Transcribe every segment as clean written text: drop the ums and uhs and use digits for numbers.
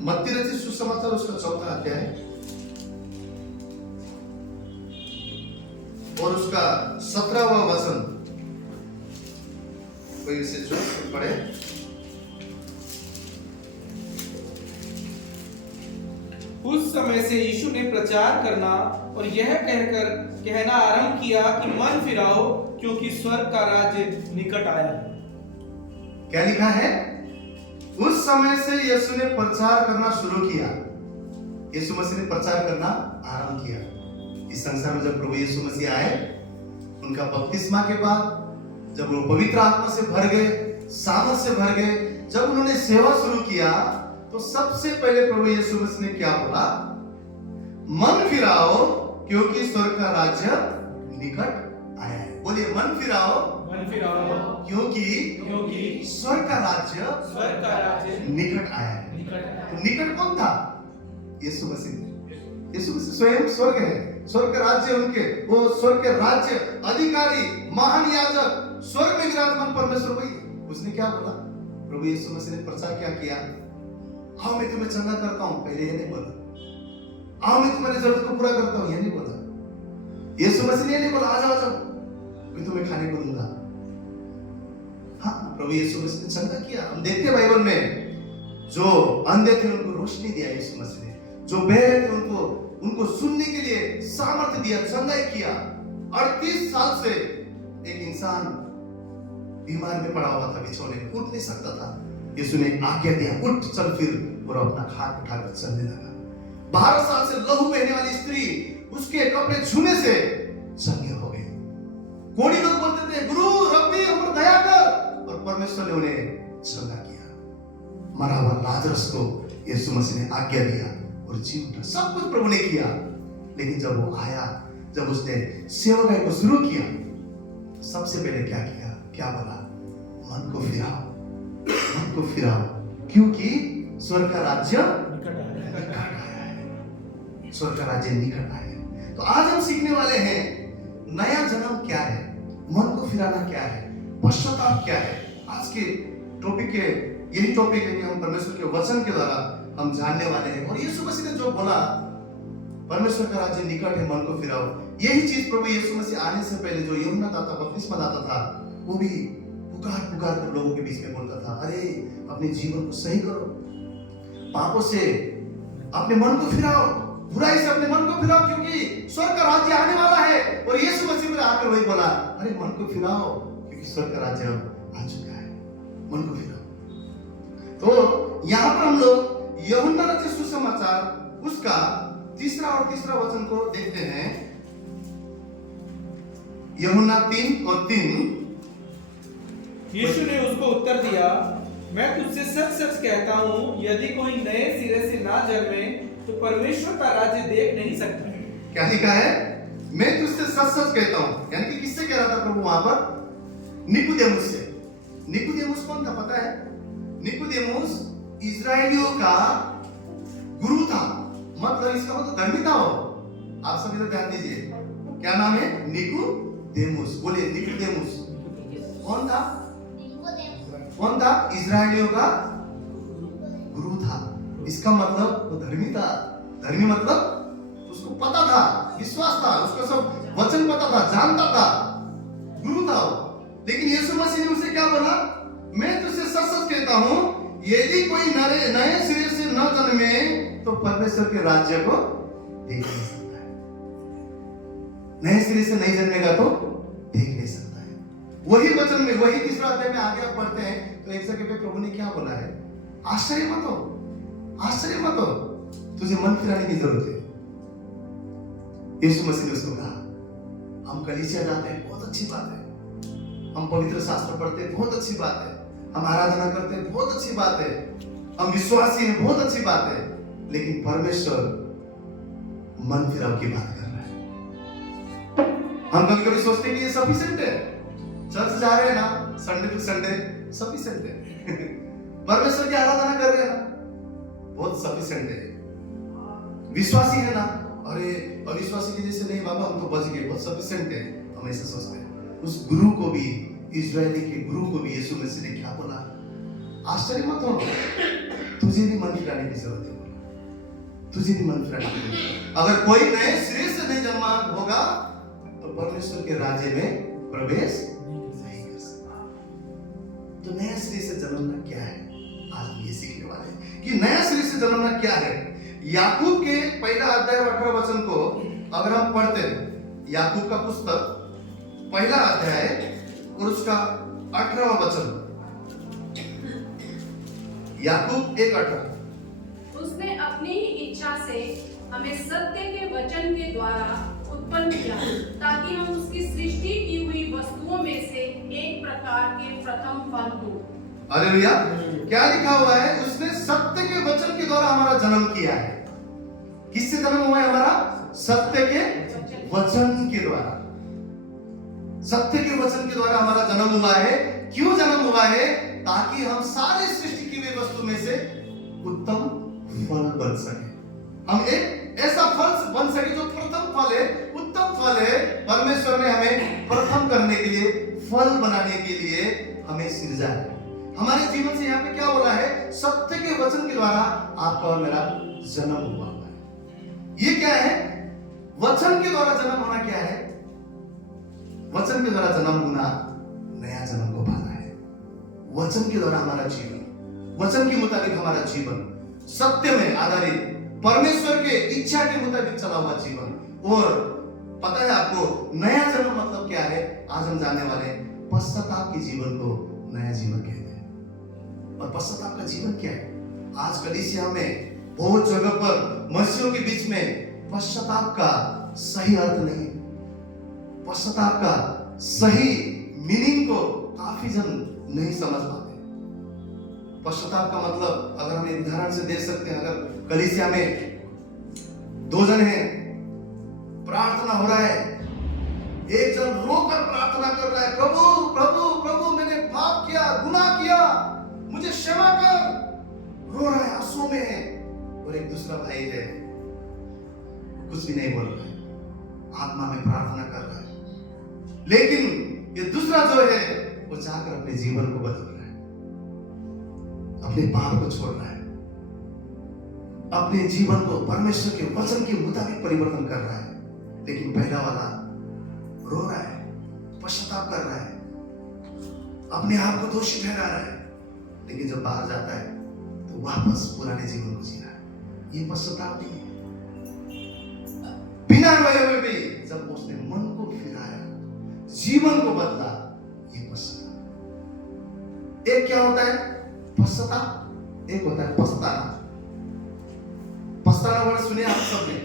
मत्ती रचित सुसमाचार उसका 4था अध्याय और उसका 17वां वचन, कोई इसे जो पढ़े। उस समय से यीशु ने प्रचार करना और यह कहना आरंभ किया कि मन फिराओ, क्योंकि स्वर्ग का राज्य निकट आया है। क्या लिखा है? उस समय से यीशु ने प्रचार करना शुरू किया। यीशु मसीह ने प्रचार करना आरंभ किया। इस संसार में जब प्रभु यीशु मसीह आए, उनका बपतिस्मा के बाद जब वो पवित्र आत्मा से भर गए, सामर्थ से भर गए, जब उन्होंने सेवा शुरू किया, तो सबसे पहले प्रभु यीशु मसीह ने क्या बोला? मन फिराओ, क्योंकि स्वर्ग का राज्य निकट आया है। बोलिए, मन फिराओ, क्योंकि स्वर्ग का राज्य निकट आया है। तो निकट कौन था? यीशु मसीह। यीशु मसीह स्वयं स्वर्ग है, स्वर्ग का राज्य उनके, वो स्वर्ग के राज्य अधिकारी, महान याजक, स्वर्ग में विराजमान परमेश्वर वही। उसने क्या बोला? प्रभु यीशु मसीह ने प्रचार क्या किया? हाँ, मैं तुम्हें चंगा करता हूं, पहले ये नहीं बोला। हाँ, मैं तुम्हारी जरूरत को पूरा करता हूं, ये नहीं बोला। यीशु मसीह ने नहीं बोला आ जाओ मैं तुम्हें खाने को दूंगा। हाँ, प्रभु यीशु मसीह ने चंगा किया। हम देखते हैं बाइबल में, जो अंधे थे उनको रोशनी दिया यीशु मसीह ने, जो बहरे थे उनको सुनने के लिए सामर्थ्य दिया, चंगाई किया। 38 साल से एक इंसान बीमार में पड़ा हुआ था, बिछौने में उठ नहीं सकता था। यीशु ने आज्ञा दिया, उठ चल फिर, और अपना खाट उठाकर चलने लगा। 12 साल से लहू बहने वाली स्त्री उसके कपड़े छूने से चंगे हो गए। कोड़ी लोग बोलते थे, गुरु रब्बी हम पर दया कर, और परमेश्वर ने उन्हें चंगा किया। मरा हुआ लाजरस को यीशु मसीह ने आज्ञा दिया और जी उठा। सब कुछ प्रभु ने किया। लेकिन जब वो आया, जब उसने सेवकाई को शुरू किया, सबसे पहले क्या किया? क्या बोला? मन को फिराओ, मन को फिराओ, क्योंकि स्वर्ग का राज्य निकट आया है। स्वर्ग का राज्य निकट आया है। तो आज हम सीखने वाले हैं, नया जन्म क्या है, मन को फिराना क्या है, पश्चाताप क्या है। आज के टॉपिक के यही टॉपिक है कि हम परमेश्वर के वचन के द्वारा हम जानने वाले हैं। और यीशु मसीह ने जो बोला, परमेश्वर का राज्य निकट है, मन को फिराओ, यही चीज प्रभु यीशु मसीह आने से पहले जो यूहन्ना दाता बपतिस्मा दाता था, वो भी पुकार कर लोगों के बीच में बोलता था, अरे अपने जीवन को सही करो, पापों से अपने मन को फिराओ, बुराई से अपने मन को फिराओ, क्योंकि स्वर्ग का राज्य आने वाला है। और यीशु मसीह ने आकर वही बोला, अरे मन को फिराओ, क्योंकि स्वर्ग का राज्य आ चुका है, मन को फिराओ। तो यहाँ पर हम लोग यूहन्ना रचित सुसमाचार उसका 3 वचन को देखते हैं। यूहन्ना 3:3। यीशु ने उसको उत्तर दिया, मैं तुझसे सच सच कहता हूँ, यदि कोई नए सिरे से ना जन्मे तो परमेश्वर का राज्य देख नहीं सकता। क्या लिखा है? मैं तुझसे सच सच कहता हूँ। यानी कि किससे कह रहा था प्रभु वहां पर? निकोदेमुस से। निकोदेमुस कौन था पता है? निकोदेमुस इजरायलियों का गुरु था, मतलब इसका मतलब धर्मी था वो। आप सभी लोग ध्यान दीजिए, क्या नाम है? निकोदेमुस। बोलिए निकोदेमुस। कौन था? कौन था? इजरायलियों का गुरु था। इसका मतलब वो धर्मी था। धर्मी मतलब उसको पता था, विश्वास था, उसको सब वचन पता था, जानता था, गुरु था वो। लेकिन यीशु मसीह ने उसे क्या बोला? मैं तुझसे सच सच कहता हूं, यदि कोई नए सिरे से न जन्मे तो परमेश्वर के राज्य को देख नहीं सकता है। नए सिरे से नहीं जन्मेगा तो देख नहीं सकता है। वही वचन में, वही 3 अध्याय में आगे आप पढ़ते हैं तो एक जगह पे प्रभु ने क्या बोला है? आश्चर्य मत हो, आश्चर्य मत हो, तुझे मन फिराने की जरूरत है। यीशु मसीह ने उसको कहा, हम कलीसिया जाते हैं, बहुत अच्छी बात है, हम पवित्र शास्त्र पढ़ते हैं, बहुत अच्छी बात है, हम आराधना करते हैं, बहुत अच्छी बात है, हम विश्वासी हैं, बहुत अच्छी बात है, लेकिन परमेश्वर मन फिराव की बात कर रहा है। हम कभी कभी सोचते हैं कि ये सफिशिएंट है, चर्च जा रहे हैं ना, संडे टू संडे सफिशिएंट है, परमेश्वर की आराधना कर रहे हैं ना, बहुत सफिशिएंट है, विश्वासी है ना, अरे अविश्वासी की जैसे नहीं बाबा, हम तो बच गए, बहुत सफिशिएंट है, हम ऐसा सोचते हैं। उस गुरु को भी, इजरायली के गुरु को भी यीशु मसीह ने क्या बोला? आश्चर्य मत हो, तुझे भी मन फिराने की जरूरत है, तुझे भी मन फिराने की जरूरत है। अगर कोई नए सिरे से नहीं जन्मा होगा तो परमेश्वर के राज्य में प्रवेश नहीं कर सकता। तो नया सिरे से जन्मना क्या है, आज हम ये सीखने वाले हैं कि नया सिरे से जन्मना क्या है। याकूब के पहला अध्याय 18 वचन को अगर हम पढ़ते हैं, याकूब का पुस्तक पहला अध्याय और उसका 18वां वचन, याकूब 1:18। उसने अपनी ही इच्छा से हमें सत्य के वचन के द्वारा उत्पन्न किया, ताकि हम उसकी सृष्टि की हुई वस्तुओं में से एक प्रकार के प्रथम फल हो। हालेलुया। क्या लिखा हुआ है? उसने सत्य के वचन के द्वारा हमारा जन्म किया है। किससे जन्म हुआ है हमारा? सत्य के वचन के द्वारा। सत्य के वचन के द्वारा हमारा जन्म हुआ है। क्यों जन्म हुआ है? ताकि हम सारे सृष्टि की हुई वस्तु में से उत्तम फल बन सके। हम एक ऐसा फल बन सके जो प्रथम फल है, उत्तम फल है। परमेश्वर ने हमें प्रथम करने के लिए, फल बनाने के लिए हमें सृजा है। हमारे जीवन से यहाँ पे क्या हो रहा है? सत्य के वचन के द्वारा आपका और मेरा जन्म हुआ है। ये क्या है? वचन के द्वारा जन्म होना क्या है? वचन के द्वारा जन्म होना नया जन्म को पाना है। वचन के द्वारा हमारा जीवन, वचन के मुताबिक हमारा जीवन, सत्य में आधारित, परमेश्वर के इच्छा के मुताबिक चला हुआ जीवन। और पता है आपको नया जन्म मतलब क्या है? आज हम जानने वाले हैं। पश्चाताप के जीवन को नया जीवन कहते हैं। और पश्चाताप का जीवन क्या है? आज कलीसिया में बहुत जगह पर मसीहियों के बीच में पश्चाताप का सही अर्थ नहीं है। पश्चाताप का सही मीनिंग को काफी जन नहीं समझ पाते। पश्चाताप का मतलब अगर हम एक उदाहरण से देख सकते हैं, अगर कलीसिया में दो जन हैं, प्रार्थना हो रहा है, एक जन रोकर प्रार्थना कर रहा है, प्रभु प्रभु प्रभु मैंने पाप किया, गुनाह किया, मुझे क्षमा कर, रो रहा है, आंसू में है। और एक दूसरा भाई है, कुछ भी नहीं बोल रहा है, आत्मा में प्रार्थना कर रहा है। लेकिन ये दूसरा जो है वो जाकर अपने जीवन को बदल रहा है, अपने पाप को छोड़ रहा है, अपने जीवन को परमेश्वर के वचन के मुताबिक परिवर्तन कर रहा है। लेकिन पहला वाला रो रहा है, पश्चाताप कर रहा है, अपने आप को दोषी ठहरा रहा है। लेकिन जब बाहर जाता है तो वापस पुराने जीवन को जी रहा है। ये पश्चाताप नहीं है। बिना रोए हुए भी जब उसने मन को फिराया, जीवन को बदला, ये पश्चाताप। एक क्या होता है पश्चाताप, एक होता है पछताना। पछताना वर्ड सुने आप सबने?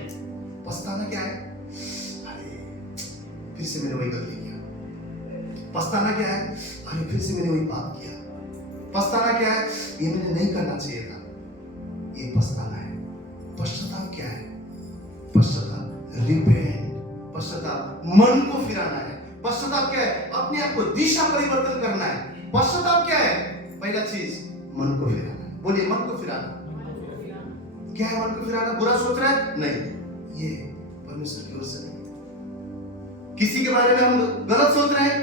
पछताना क्या है? अरे फिर से मैंने वही गलती किया। पछताना क्या है? अरे फिर से मैंने वही पाप किया। पछताना क्या है? ये मैंने नहीं करना चाहिए था। ये पछताना है। पश्चाताप क्या है? पश्चाताप रिपेंट, पश्चाताप मन को फिराना है। पश्चाताप क्या है? अपने आप को दिशा परिवर्तन करना है। पश्चाताप क्या है? पहला चीज मन को फिराना है। बोलिए मन को फिराना। क्या है मन को फिराना? बुरा सोच रहा है? नहीं, ये परमेश्वर की ओर से नहीं। किसी के बारे में हम गलत सोच रहे हैं,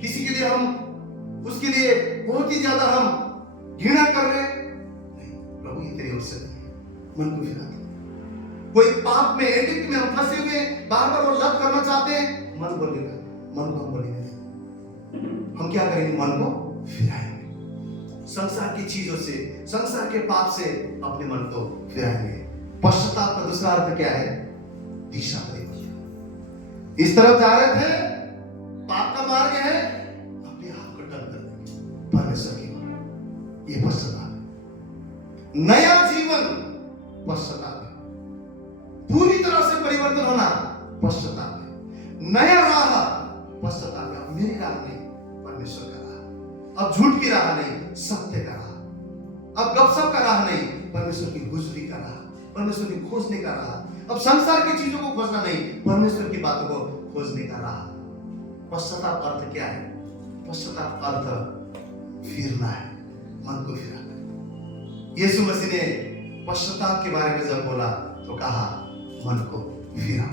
किसी के लिए हम उसके लिए बहुत ही ज्यादा हम घृणा कर रहे हैं, नहीं, प्रभु ये तेरी ओर से नहीं। मन को फिराना। कोई पाप में, एडिक्ट में हम फंसे हुए, बार बार वो लत करना चाहते हैं, मन बोलेगा, मन को हम बोलेंगे, हम क्या करेंगे? मन को फिराएंगे। संसार की चीजों से, संसार के पाप से अपने मन को फिराएंगे। पश्चाताप का दूसरा अर्थ क्या है? दिशा परिवर्तन। इस तरफ जा रहे थे, पाप का मार्ग है, अपने आप को टर्न कर देंगे परमेश्वर की ओर। ये पश्चाताप है। नया जीवन पश्चाताप है। पूरी तरह से परिवर्तन होना पश्चाताप है। नया राह पश्चाताप है। अब मेरी राह नहीं, परमेश्वर का राह। अब झूठ की राह नहीं, सत्य का राह। अब गपशप का राह नहीं, परमेश्वर की हुजूरी का राह, परमेश्वर की खोजने का राह। अब संसार की चीजों को खोजना नहीं, परमेश्वर की बातों को खोजने का राह। पश्चाताप अर्थ क्या है? पश्चाताप अर्थ फिरना है, मन को फिराना है। यीशु मसीह ने पश्चाताप के बारे में जब बोला तो कहा मन को फिरा,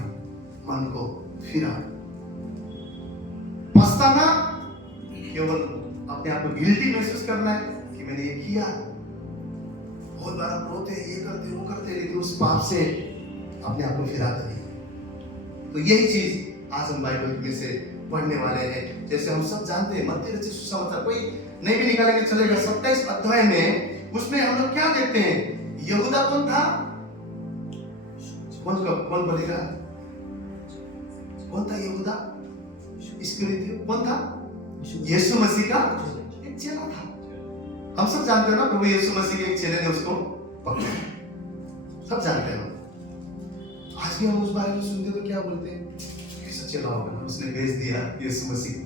मन को फिरा। पछताना केवल अपने आप को गिल्टी महसूस करना है कि मैंने ये किया, बहुत बड़ा रोते, ये करते वो करते, लेकिन उस पाप से अपने आप को फिराते नहीं। तो यही चीज आज हम बाइबल में से पढ़ने वाले हैं। जैसे हम सब जानते हैं मत्ती रचित सुसमाचार, कोई नहीं भी निकालेंगे चलेगा, 27 अध्याय में उसमें हम लोग क्या देखते हैं? यहूदा कौन था? कौन बोलेगा? कौन था यहूदा? इस्करियोती कौन था? यीशु मसीह का एक चेला था। हम सब जानते हैं ना, प्रभु यीशु मसीह के एक चेले ने उसको पकड़ा, सब जानते हैं। आज भी हम उस बारे में सुनते तो क्या बोलते हैं? कैसा चेला होगा, उसने भेज दिया यीशु मसीह को,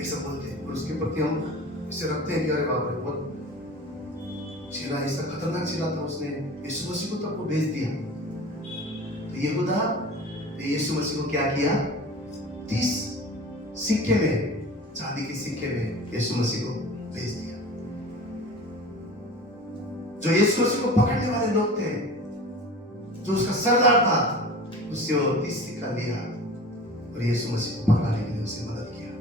ऐसा बोलते हैं। और उसके प्रति हम इसे रखते हैं कि अरे बाप रे, बहुत चेला, ऐसा खतरनाक चेला था, उसने यीशु मसीह को तब को भेज दिया। तो यहूदा यीशु मसीह को क्या किया? 30 सिक्के में, चांदी के सिक्के में यीशु मसीह को भेज दिया। जो यीशु मसीह को पकड़ने वाले लोग थे, जो उसका सरदार था, उससे वो 30 सिक्का लिया और यीशु मसीह को पकड़ने के लिए उसे मदद किया।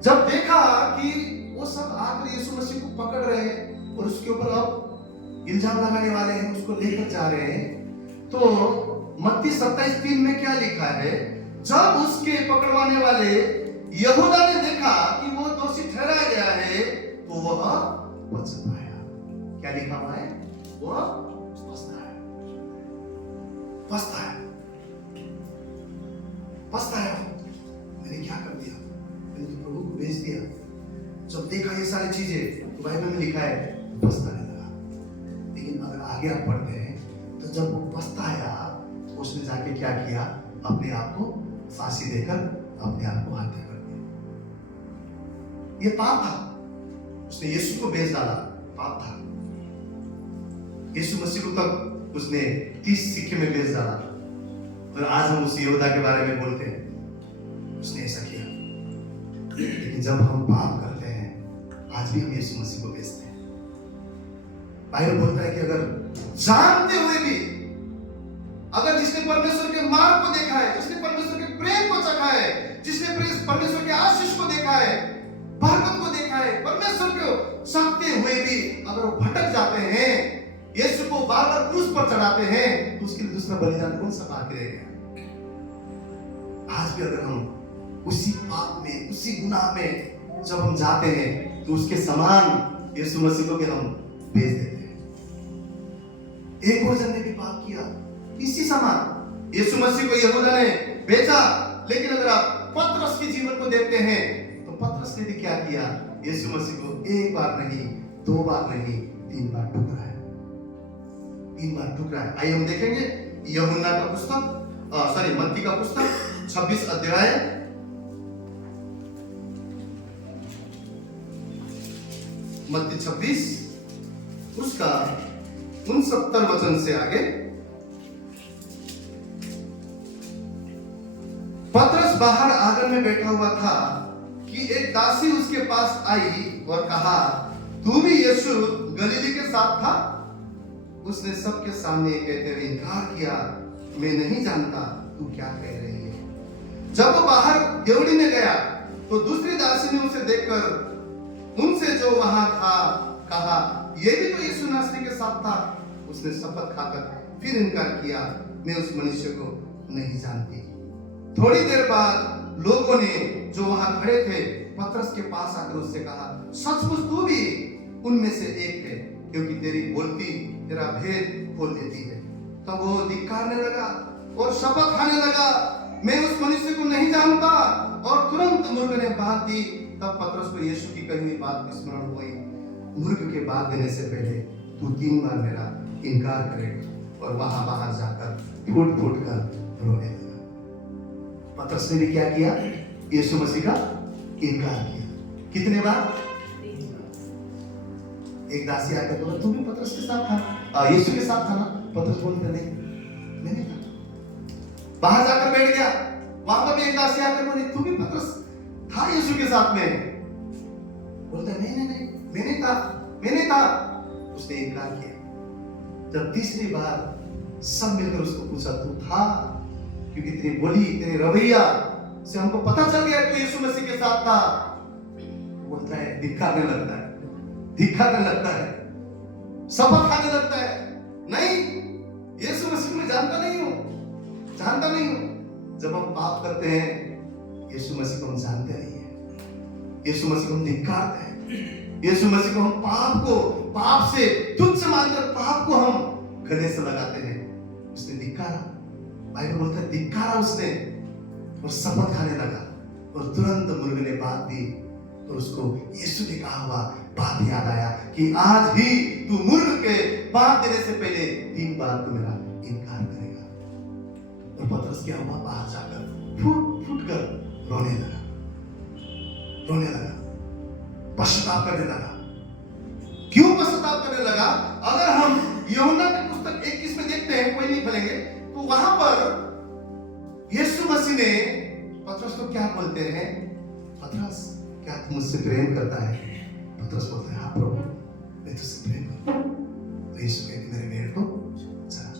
जब देखा कि वो सब आकर यीशु मसीह को पकड़ रहे हैं और उसके ऊपर अब इल्जाम लगाने वाले हैं, उसको लेकर जा रहे हैं, तो मत्ती 27:3 में क्या लिखा है? जब उसके पकड़वाने वाले यहूदा ने देखा कि वो दोषी ठहराया गया है, तो वह पछताया। क्या लिखा हुआ है? वह पछताया। मैंने क्या कर दिया? मैंने तो प्रभु को भेज दिया। जब देखा ये सारी चीजें, तो बाइबल में लिखा है पछताने लगा। लेकिन अगर आगे आप पढ़ते हैं, तो जब वो पछताया, तो उसने जाके क्या किया? अपने आप को फांसी देकर अपने आप को हत्या कर दिया। ये पाप था, उसने यीशु को बेच डाला, पाप था। यीशु मसीह को तब उसने 30 सिक्के में बेच डाला। और आज हम उस यहूदा के बारे में बोलते हैं, उसने ऐसा किया। लेकिन जब हम पाप करते हैं, आज भी हम यीशु मसीह को बेचते हैं। बाइबल बोलता है कि अगर जानते हुए भी, अगर जिसने परमेश्वर के मार्ग को देखा है, जिसने परमेश्वर के प्रेम को चखा है, जिसने परमेश्वर के आशीष को देखा है, बरकत को देखा है, परमेश्वर को चाहते हुए भी अगर वो भटक जाते हैं, यीशु को बार बार क्रूस पर चढ़ाते हैं, तो उसके लिए दूसरा बलिदान कौन सा बाकी रह गया? आज भी अगर हम उसी पाप में, उसी गुनाह में जब हम जाते हैं, तो उसके समान यीशु मसीह को भी हम बेच देते हैं। एक और जन ने भी पाप किया, इसी समान यीशु मसीह को यहूदा ने बेचा। लेकिन अगर आप पतरस के जीवन को देखते हैं, तो पतरस ने भी क्या किया? यीशु मसीह को एक बार नहीं, 2 बार नहीं, 3 बार ठुकराया। 3 बार ठुकराया। आइए हम देखेंगे यूहन्ना का पुस्तक, मत्ती का पुस्तक 26 अध्याय, मत्ती 26 उसका 69 वचन से आगे। पतरस बाहर आंगन में बैठा हुआ था कि एक दासी उसके पास आई और कहा, तू भी यीशु गलीली के साथ था? उसने सबके सामने कहते हुए इनकार किया, मैं नहीं जानता, तू क्या कह रही है। जब वो बाहर देवड़ी में गया, तो दूसरी दासी ने उसे देखकर उनसे जो वहां था कहा, ये भी तो यीशु नासरी के साथ था। उसने शपथ खाकर फिर इनकार किया, मैं उस मनुष्य को नहीं जानती। थोड़ी देर बाद लोगों ने जो वहां खड़े थे पतरस के पास आकर उससे कहा, सचमुच तू भी उनमें से एक है, क्योंकि तेरी बोलती तेरा भेद खोल देती है। तब वो धिक्कारने लगा और शपथ खाने लगा, मैं उस मनुष्य को नहीं जानता, और तुरंत मुर्ग ने बात दी। तब पतरस को यीशु की कही हुई बात स्मरण हुई, मुर्ग के बात देने से पहले तू 3 बार मेरा इनकार करेगा। और वहां बाहर जाकर फूट फूट कर रोने लगा। पतरस ने भी क्या किया? यीशु मसीह का इनकार किया। कितने बार? एक दासी आकर बोला, तू भी पतरस के साथ था, यीशु के साथ था ना? पतरस बोलता नहीं, मैंने था। बाहर जाकर बैठ गया, वहां पर भी एक दासी आकर बोली, तू भी पतरस था यीशु के साथ में? बोलता नहीं, मैंने था। उसने इनकार किया। जब तीसरी बार सब मिलकर उसको पूछा, तू था? क्योंकि तेरी बोली, तेरी रवैया से हमको पता चल गया कि यीशु मसीह के साथ था। बोलता है, धिक्कारने लगता है। शपथ खाने लगता है, नहीं यीशु मसीह को मैं जानता नहीं हूं। जब हम पाप करते हैं, यीशु मसीह को हम जानते नहीं है, यीशु मसीह को हम धिक्कारते हैं, यीशु मसीह को हम पाप से तुच्छ मानकर पाप को हम गले से लगाते हैं। उसने धिक्कारा, बाइबल बोलता है धिक्कारा उसने, और शपथ खाने लगा, और तुरंत मुर्ग ने बात दी, और उसको यीशु ने कहा हुआ बात याद आया कि आज ही तू मुर्ग के बात देने से पहले 3 बार तू मेरा इनकार करेगा। और पतरस क्या हुआ, बाहर जाकर फूट कर रोने लगा, पश्चाताप करने लगा। क्यों पश्चाताप करने लगा? अगर हम यूहन्ना की पुस्तक 21 में देखते हैं, कोई नहीं खोलेंगे, तो वहां पर यीशु मसीह ने पतरस को क्या बोलते हैं, पतरस क्या तू मुझसे प्रेम करता है? पतरस बोलता है, हाँ प्रभु मैं तुझसे प्रेम करता हूं। तो यीशु कहते मेरे भेड़ को चरा।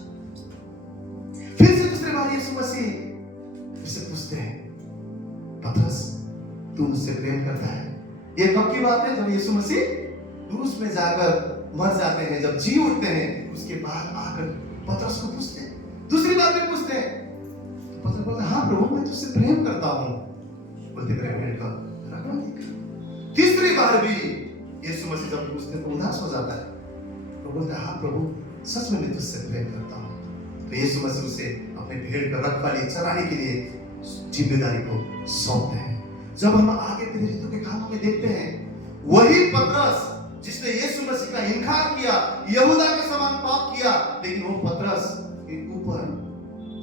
फिर से दूसरी बार यीशु मसीह उससे पूछते हैं, पतरस तू मुझसे प्रेम करता है? ये कब की बात है? जब यीशु मसीह क्रूस में जाकर मर जाते हैं, जब जी उठते हैं, उसके बाद आकर पतरस को पूछते हैं, दूसरी बार भी पूछते हैं। तो पतरस बोलता है, हाँ प्रभु मैं तुझसे प्रेम करता हूं। बोलते मेरे भेड़ का रखवाली कर। तीसरी बार भी यीशु मसीह जब पूछते तो उदास हो जाता है, तो बोलता है, हाँ प्रभु सच में मैं तुझसे प्रेम करता हूं। तो यीशु मसीह उसे अपने भेड़ का रखवाली चराने के लिए जिम्मेदारी को सौंपते हैं। जब हम आगे प्रेरितों के कामों में देखते हैं, वही पतरस जिसने यीशु मसीह का इनकार किया, यहूदा के समान पाप किया, लेकिन वो पतरस के ऊपर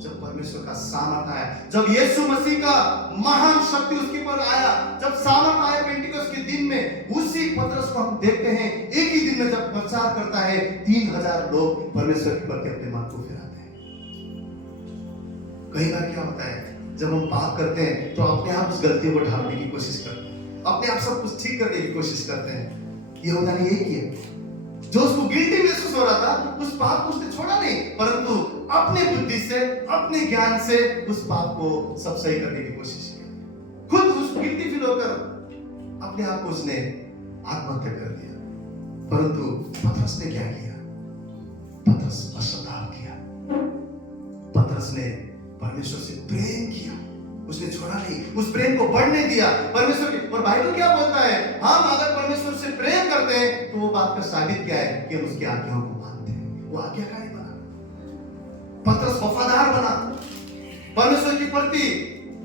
जब परमेश्वर का सामर्थ आया, जब यीशु मसीह का महान शक्ति उसके ऊपर आया, जब सामर्थ आया पेंटिकोस्ट के दिन में, उसी पतरस को हम देखते हैं एक ही दिन में जब प्रचार करता है, 3000 लोग परमेश्वर के प्रति अपने मन को फिराते हैं। कई बार क्या होता है, जब हम पाप करते हैं तो अपने आप उस गलतियों को ढांपने की कोशिश करते हैं, अपने आप सब कुछ ठीक करने की कोशिश करते हैं। यहूदा ने यही किया, जो उसको गिल्टी महसूस हो रहा था, उस पाप को उसने छोड़ा नहीं, परंतु अपने बुद्धि से, अपने ज्ञान से उस पाप को सब सही करने की कोशिश की। खुद उस गिल्टी फील होकर अपने आप को उसने आत्महत्या कर दिया। परंतु पतरस ने क्या किया? पतरस पश्चाताप किया, पतरस ने परमेश्वर से प्रेम किया, उसने छोड़ा नहीं, उस प्रेम को बढ़ने दिया परमेश्वर के। और बाइबल क्या बोलता है, हम अगर परमेश्वर से प्रेम करते हैं तो वो बात का साबित क्या है कि हम उसकी आज्ञाओं को मानते हैं। वो आज्ञाकारी बना, पतरस वफादार बना, परमेश्वर के प्रति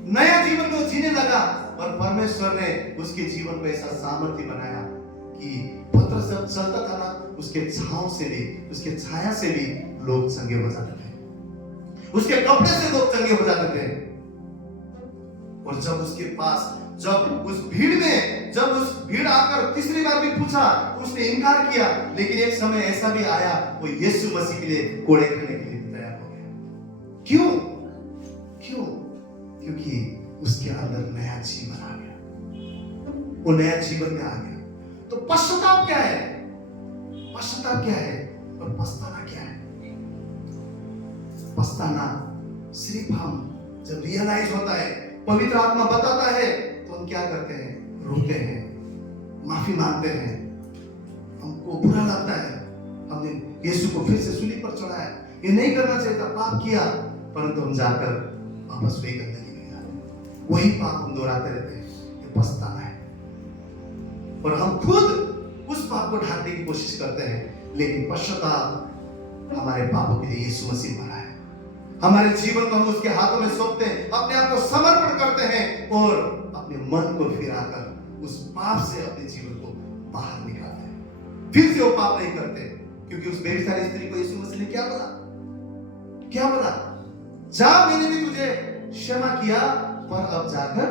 नया जीवन को जीने लगा, और परमेश्वर ने उसके जीवन को ऐसा सामर्थ्य बनाया कि पतरस जब चलता था ना, उसके छांव से भी, उसके छाया से भी लोग चंगे हो जाते थे, उसके कपड़े से लोग चंगे हो जाते थे। और जब उसके पास, जब उस भीड़ आकर तीसरी बार भी पूछा, उसने इनकार किया, लेकिन एक समय ऐसा भी आया, वो यीशु मसीह के लिए कोड़े खाने के लिए तैयार हो गया। क्यों? क्योंकि उसके अंदर नया जीवन आ गया, वो नया जीवन में आ गया। तो पश्चाताप क्या है? पश्चाताप क्या है और पछताना क्या है? पछताना सिर्फ हम जब रियलाइज होता है, पवित्र आत्मा बताता है, तो हम क्या करते हैं? रोते हैं, माफी मांगते हैं, हमको बुरा लगता है, हमने यीशु को फिर से सूली पर चढ़ाया, ये नहीं करना चाहिए था, पाप किया, परंतु हम जाकर वापस वही गंदगी में जाते, वही पाप हम दोहराते रहते हैं। ये पछताना है, और हम खुद उस पाप को ढांकने की कोशिश करते हैं, लेकिन पश्चाताप हमारे पापों के लिए यीशु मसीह मरा है। हमारे जीवन को हम उसके हाथों में सौंपते हैं, अपने आप को समर्पण करते हैं, और अपने मन को फिराकर उस पाप से अपने जीवन को बाहर निकालते हैं। फिर से वो पाप नहीं करते, क्योंकि उस बेविचारी स्त्री को यीशु मसीह ने क्या बोला? जा, मैंने भी तुझे क्षमा किया, पर अब जाकर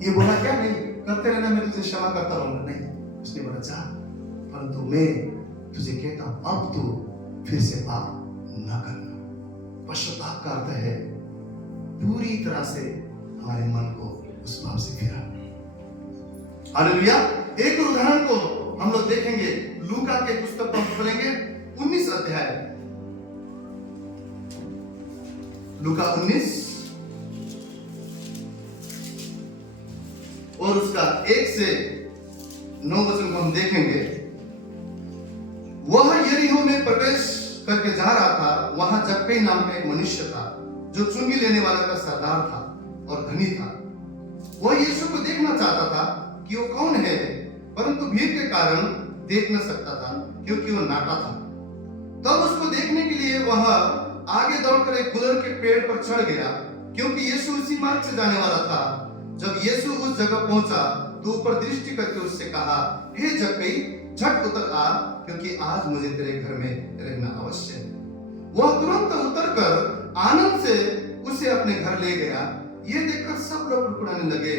ये बोला क्या? नहीं करते रहना, मैं तुझे क्षमा करता रहूंगा, नहीं। उसने बोला जा, परंतु मैं तुझे कहता हूं, अब तू फिर से पाप न करना। पश्चाताप का अर्थ है पूरी तरह से हमारे मन को उस पाप से फिराना। हालेलुया। एक उदाहरण को हम लोग देखेंगे, लूका के पुस्तक को खोलेंगे, 19 अध्याय, लूका 19 और उसका 1 से 9 वचन को हम देखेंगे। यरीहो में प्रवेश करके जा रहा था, वहां जक्कई नाम का एक मनुष्य था जो चुंगी लेने वाला का सरदार था और धनी था। वो यीशु को देखना चाहता था कि वो कौन है, परंतु भीड़ के कारण देख न सकता था क्योंकि वो नाटा था। तब उसको देखने के लिए वह आगे दौड़कर एक गुलर के पेड़ पर चढ़ गया, क्योंकि यीशु उसी मार्ग से जाने वाला था। जब यीशु उस जगह पहुंचा तो ऊपर दृष्टि करके उससे कहा, हे जक्कई, झट उतर आ, क्योंकि आज मुझे तेरे घर में रहना अवश्य है। वह तुरंत उतरकर आनंद से उसे अपने घर ले गया। ये देखकर सब लोग कुड़कुड़ाने लगे,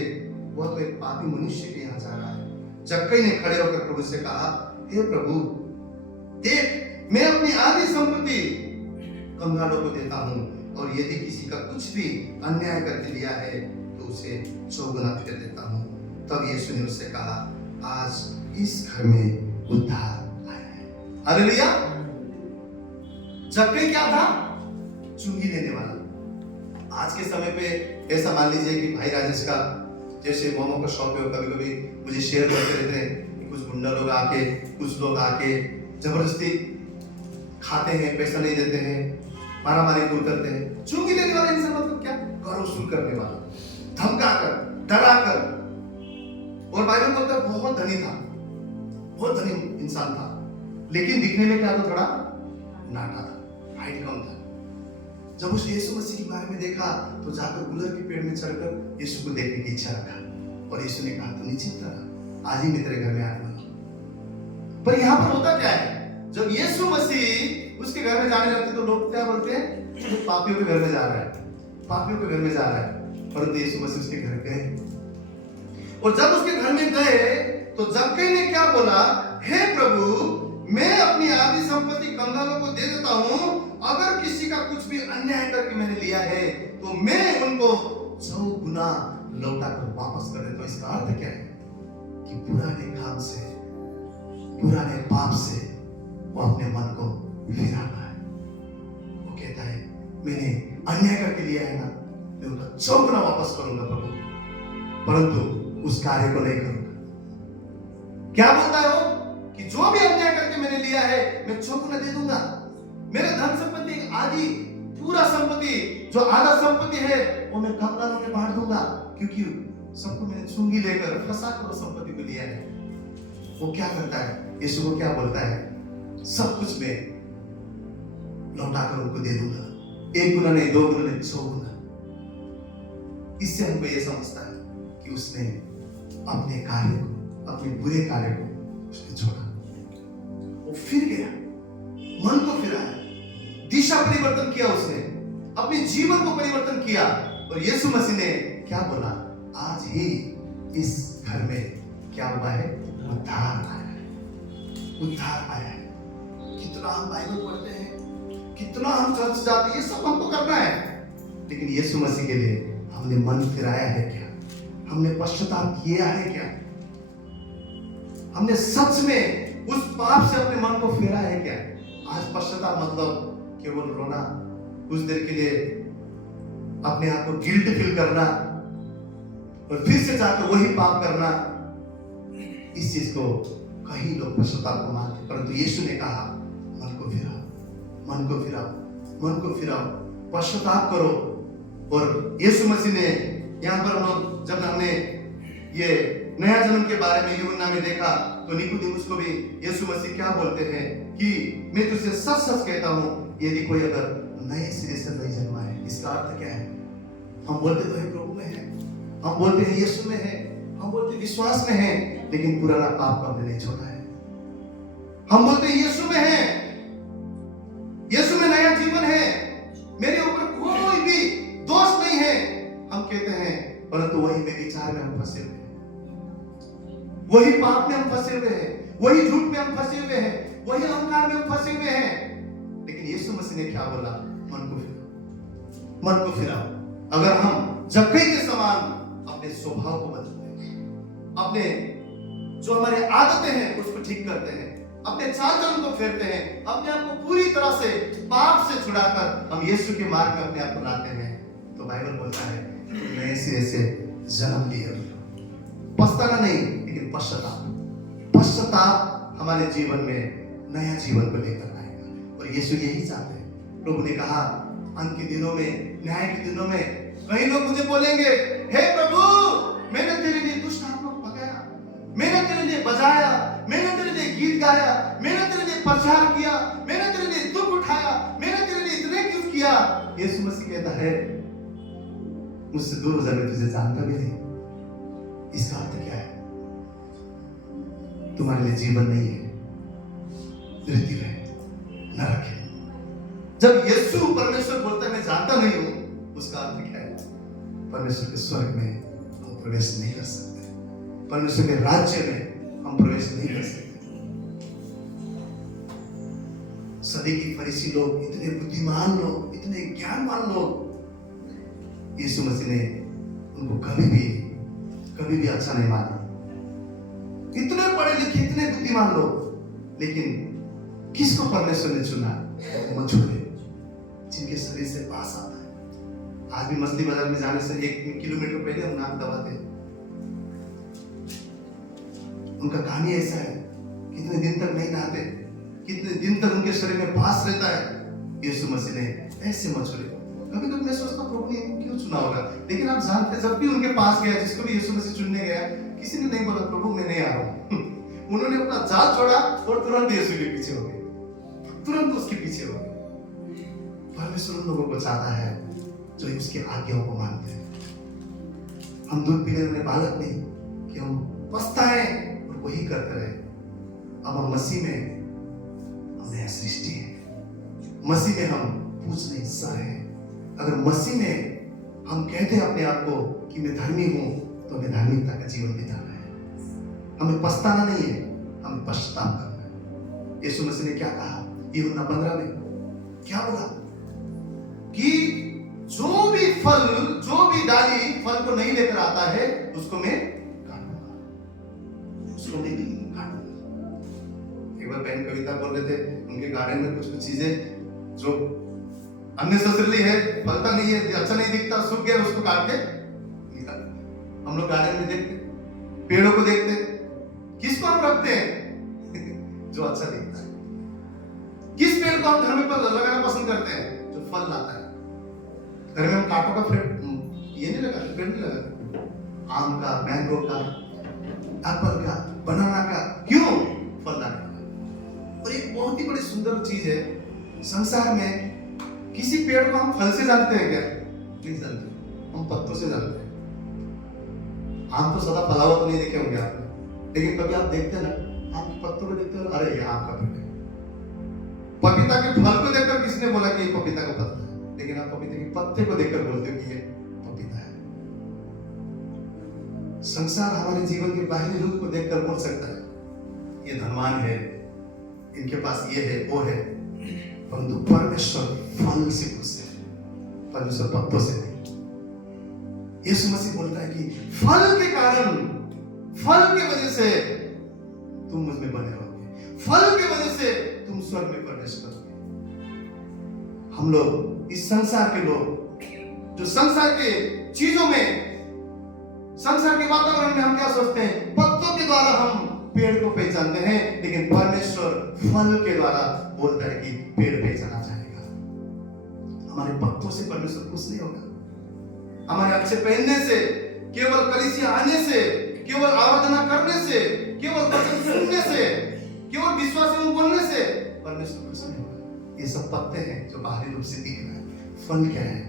वह तो एक पापी मनुष्य के यहाँ जा रहा है। जक्कई ने खड़े होकर प्रभु से कहा, हे प्रभु, देख, मैं अपनी आधी संपत्ति कंगालों को देता हूँ, और यदि किसी का कुछ भी अन्याय करके लिया है तो उसे 100 गुना फिर देता हूँ। तब यीशु ने उससे कहा, आज इस घर में उद्धार आया है। हालेलुया। जक्कई क्या था? चुंगी लेने वाला। आज के समय पे ऐसा मान लीजिए कि भाई राजेश का जैसे मोमो का शॉप है, कभी कभी मुझे शेयर करते रहते हैं कि कुछ गुंडा लोग आके, कुछ लोग आके जबरदस्ती खाते हैं, पैसा नहीं देते हैं, मारामारी को उतरते हैं। चुंगी लेने वाला इंसान मतलब क्या? कर वसूल करने वाला, धमका कर, डरा कर। और बाइबल बोलता है बहुत धनी था, बहुत धनी इंसान था, लेकिन दिखने में क्या था? थोड़ा नाटा था, हाइट कम था। जब उस यीशु मसीह के बारे में देखा तो जाकर गुलर के पेड़ में चढ़कर यीशु को देखने की इच्छा रखा, और यीशु ने कहा, तू निश्चिंत रह, आज ही मैं तेरे घर में आने वाला हूं। पर यहाँ पर होता क्या है? जब यीशु मसीह उसके घर में जाने लगते तो लोग क्या बोलते हैं? वो पापियों के घर में जा रहा है, पापियों के घर में जा रहा है। परंतु यीशु मसीह उसके घर गए, और जब उसके घर में गए तो जक्कई ने क्या बोला? हे प्रभु, मैं अपनी आधी संपत्ति कंगालों को दे देता हूं, अगर किसी का कुछ भी अन्याय करके मैंने लिया है तो मैं उनको 100 गुना लौटा कर वापस कर देता हूं। इसका अर्थ क्या है? कि पुराने काम से, पुराने पाप से वो अपने मन को फिराना है। वो कहता है, मैंने अन्याय करके लिया है ना, मैं उनका 100 गुना वापस करूंगा प्रभु, परंतु उस कार्य को नहीं करूंगा। क्या बोलता है वो? कि जो भी अन्याय करके मैंने लिया है मैं 100 गुना दे दूंगा। मेरे धन संपत्ति आदि, पूरा संपत्ति, जो आधा संपत्ति है वो मैं कंगालों में बांट दूंगा, क्योंकि सबको मैंने चुंगी लेकर फंसा कर वो संपत्ति को लिया है। वो क्या करता है? यीशु को क्या बोलता है? सब कुछ मैं लौटा कर उनको दे दूंगा, 1 गुना नहीं, 2 गुना नहीं, 100 गुना। इससे हमको यह समझता है कि उसने अपने कार्य को, अपने बुरे कार्य को उसने छोड़ा, वो फिर गया, मन को फिराया, दिशा परिवर्तन किया, उसने अपने जीवन को परिवर्तन किया। और यीशु मसीह ने क्या बोला? आज ही इस घर में क्या हुआ है? उद्धार आया है, उद्धार आया है। कितना हम बाइबल पढ़ते हैं, कितना हम चर्च जाते हैं, ये सब हमको करना है, लेकिन यीशु मसीह के लिए हमने मन फिराया है क्या? हमने पश्चाताप किया है क्या? हमने सच में उस पाप से अपने मन को फेरा है क्या? आज पश्चाताप मतलब केवल रोना, कुछ देर के लिए अपने आप को गिल्ट फील करना और फिर से जाकर वही पाप करना। इस चीज को कई लोग पश्चाताप को मानते, परंतु यीशु ने कहा, मन को फिराओ, मन को फिराओ, मन को फिराओ, पश्चाताप करो। और यीशु मसीह ने यहाँ पर हम जब हमने ये नया जन्म के बारे में यूहन्ना में देखा तो निकोदेमुस को भी यीशु मसीह क्या बोलते हैं कि मैं तुझसे सच सच कहता हूं, यदि कोई अगर नए सिरे से नहीं जन्मा है। इसका अर्थ क्या है? हम बोलते तो है प्रभु में है, हम बोलते हैं यीशु में है, हम बोलते विश्वास में है, लेकिन पुराना पाप को हमने नहीं छोड़ा है। हम बोलते हैं यीशु में है, यीशु में नया जीवन है, मेरे ऊपर कोई भी दोष नहीं है, हम कहते हैं, परंतु वही व्यभिचार में हम फंसे हुए हैं, वही पाप में हम फंसे हुए हैं, वही झूठ में हम फंसे हुए हैं, वही अहंकार में हम फंसे हुए हैं। लेकिन यीशु मसीह ने क्या बोला? मन को फिराओ, मन को फिराओ। अगर हम जक्कई के समान अपने स्वभाव को बदलते हैं, अपने जो हमारे आदतें हैं उसको ठीक करते हैं, अपने चाल चलन को फेरते हैं, अपने आप को पूरी तरह से पाप से छुड़ाकर हम यीशु के मार्ग में अपने आप को लाते हैं, तो बाइबल बोलता है नए सिरे से जन्म लिए हो। पछताना नहीं, लेकिन पश्चाताप। पश्चाताप हमारे जीवन में नया जीवन को लेकर आएगा। और यीशु यही चाहते हैं। प्रभु ने कहा अंत के दिनों में, न्याय के दिनों में कई लोग मुझे बोलेंगे, हे प्रभु मैंने तेरे लिए दुष्ट आत्मा को भगाया, मैंने तेरे लिए बजाया, मैंने तेरे लिए गीत गाया, मैंने तेरे लिए प्रचार किया, मैंने तेरे लिए दुख उठाया, मैंने तेरे लिए इतने कुछ किया। यीशु मसीह कहता है मुझसे दूर हो जा, मैं तुझे जानता भी नहीं। इसका अर्थ क्या है? तुम्हारे लिए जीवन नहीं है, मृत्यु है, नरक है। जब यीशु परमेश्वर बोलता है मैं जानता नहीं हूं, उसका अर्थ क्या है? परमेश्वर के स्वर्ग में हम प्रवेश नहीं कर सकते, परमेश्वर के राज्य में हम प्रवेश नहीं कर सकते। सदी की फरीसी लोग, इतने बुद्धिमान लोग, इतने ज्ञानवान लोग, यीशु मसीह ने उनको कभी भी अच्छा नहीं माना। इतने पढ़े लिखे, इतने बुद्धिमान लोग, लेकिन किसको परमेश्वर ने चुना? मछुआरे, जिनके शरीर से पास आता है। आज भी मछली बाजार में जाने से 1 किलोमीटर पहले हम नाक दबाते हैं। उनका कहानी ऐसा है, कितने दिन तक नहीं नहाते, कितने दिन तक उनके शरीर में पास रहता है। यीशु मसीह ने ऐसे मछुआरे, कभी कभी मैं सोचता हूं प्रभु ने क्यों चुना होगा, लेकिन आप जानते हैं जब भी उनके पास गया, जिसको भी यीशु मसीह चुनने गया, किसी ने नहीं बोला प्रभु मैं नहीं आ रहा हूं। उन्होंने अपना जाल छोड़ा और तुरंत यीशु के पीछे हो गए, तुरंत उसके पीछे हो गए। परमेश्वर उन लोगों को चाहता है जो उसकी आज्ञाओं को मानते हैं। हम दूध पीने वाले बालक नहीं कि हम पछताएं और वही करते रहे। अब हम मसीह में, हम नया सृष्टि है, मसीह में हम पूछने हिस्सा है। अगर मसीह में हम कहते हैं अपने आप को कि मैं धर्मी हूं, तो हमें धार्मिकता का जीवन बिताना है। हमें पछताना नहीं है, हमें पश्चाताप करना है। यीशु मसीह ने क्या कहा यूहन्ना 15 में? क्या बोला कि जो भी फल, जो भी डाली फल को नहीं लेकर आता है, उसको मैं काटूंगा, उसको मैं काटूंगा। एक बार बहन कविता बोल रहे थे, उनके गार्डन में कुछ चीजें जो अननेसेसरी है, फलता नहीं है, अच्छा नहीं दिखता, सूख गया, उसको काट के निकाल। हम लोग गार्डन में देखते, पेड़ों को देखते, किसको हम रखते हैं? जो अच्छा दिखता है। किस पेड़ को हम घर में लगाना पसंद करते हैं? जो फल लाता है। घर में हम कांटों का ये नहीं लगाते, पेड़ नहीं लगाते। आम का, मैंगो का, एप्पल का, बनाना का, क्यों? फल लाने का। और एक बहुत ही बड़ी सुंदर चीज है संसार में, किसी पेड़ को हम फल से जानते हैं क्या? नहीं जानते, हम पत्तों से जानते हैं। आम तो सदा फला हुआ तो नहीं देखे होंगे आपने, लेकिन कभी आप देखते हैं ना, आम के पत्तों को देखते हो, अरे ये आम का पेड़ है। पपीता के फल को देखकर किसने बोला कि ये पपीता का पत्ता है? लेकिन आप पपीते के पत्ते को देखकर बोलते हो कि ये पपीता है। संसार हमारे जीवन के बाहरी रूप को देखकर बोल सकता है ये धनवान है, इनके पास ये है, वो है, परंतु परमेश्वर फल से पूछते हैं, परमेश्वर पत्तों से नहीं। यीशु मसीह बोलता है कि फल के कारण, फल की वजह से तुम मुझ में बने रहोगे, फल की वजह से तुम स्वर्ग में प्रवेश करोगे। हम लोग इस संसार के लोग, जो संसार के चीजों में, संसार के वातावरण में हम क्या सोचते हैं? पत्तों के द्वारा हम पेड़ को पहचानते हैं, लेकिन परमेश्वर फल के द्वारा बोलता है कि पेड़ पहचाना जाएगा। हमारे पत्तों से परमेश्वर खुश नहीं होगा। हमारे अच्छे पहनने से, केवल कलीसिया आने से, केवल आराधना करने से, केवल वचन सुनने से, केवल विश्वासी बोलने से परमेश्वर खुश नहीं होगा। ये सब पत्ते हैं जो बाहरी रूप से दिख रहा है। फल क्या है?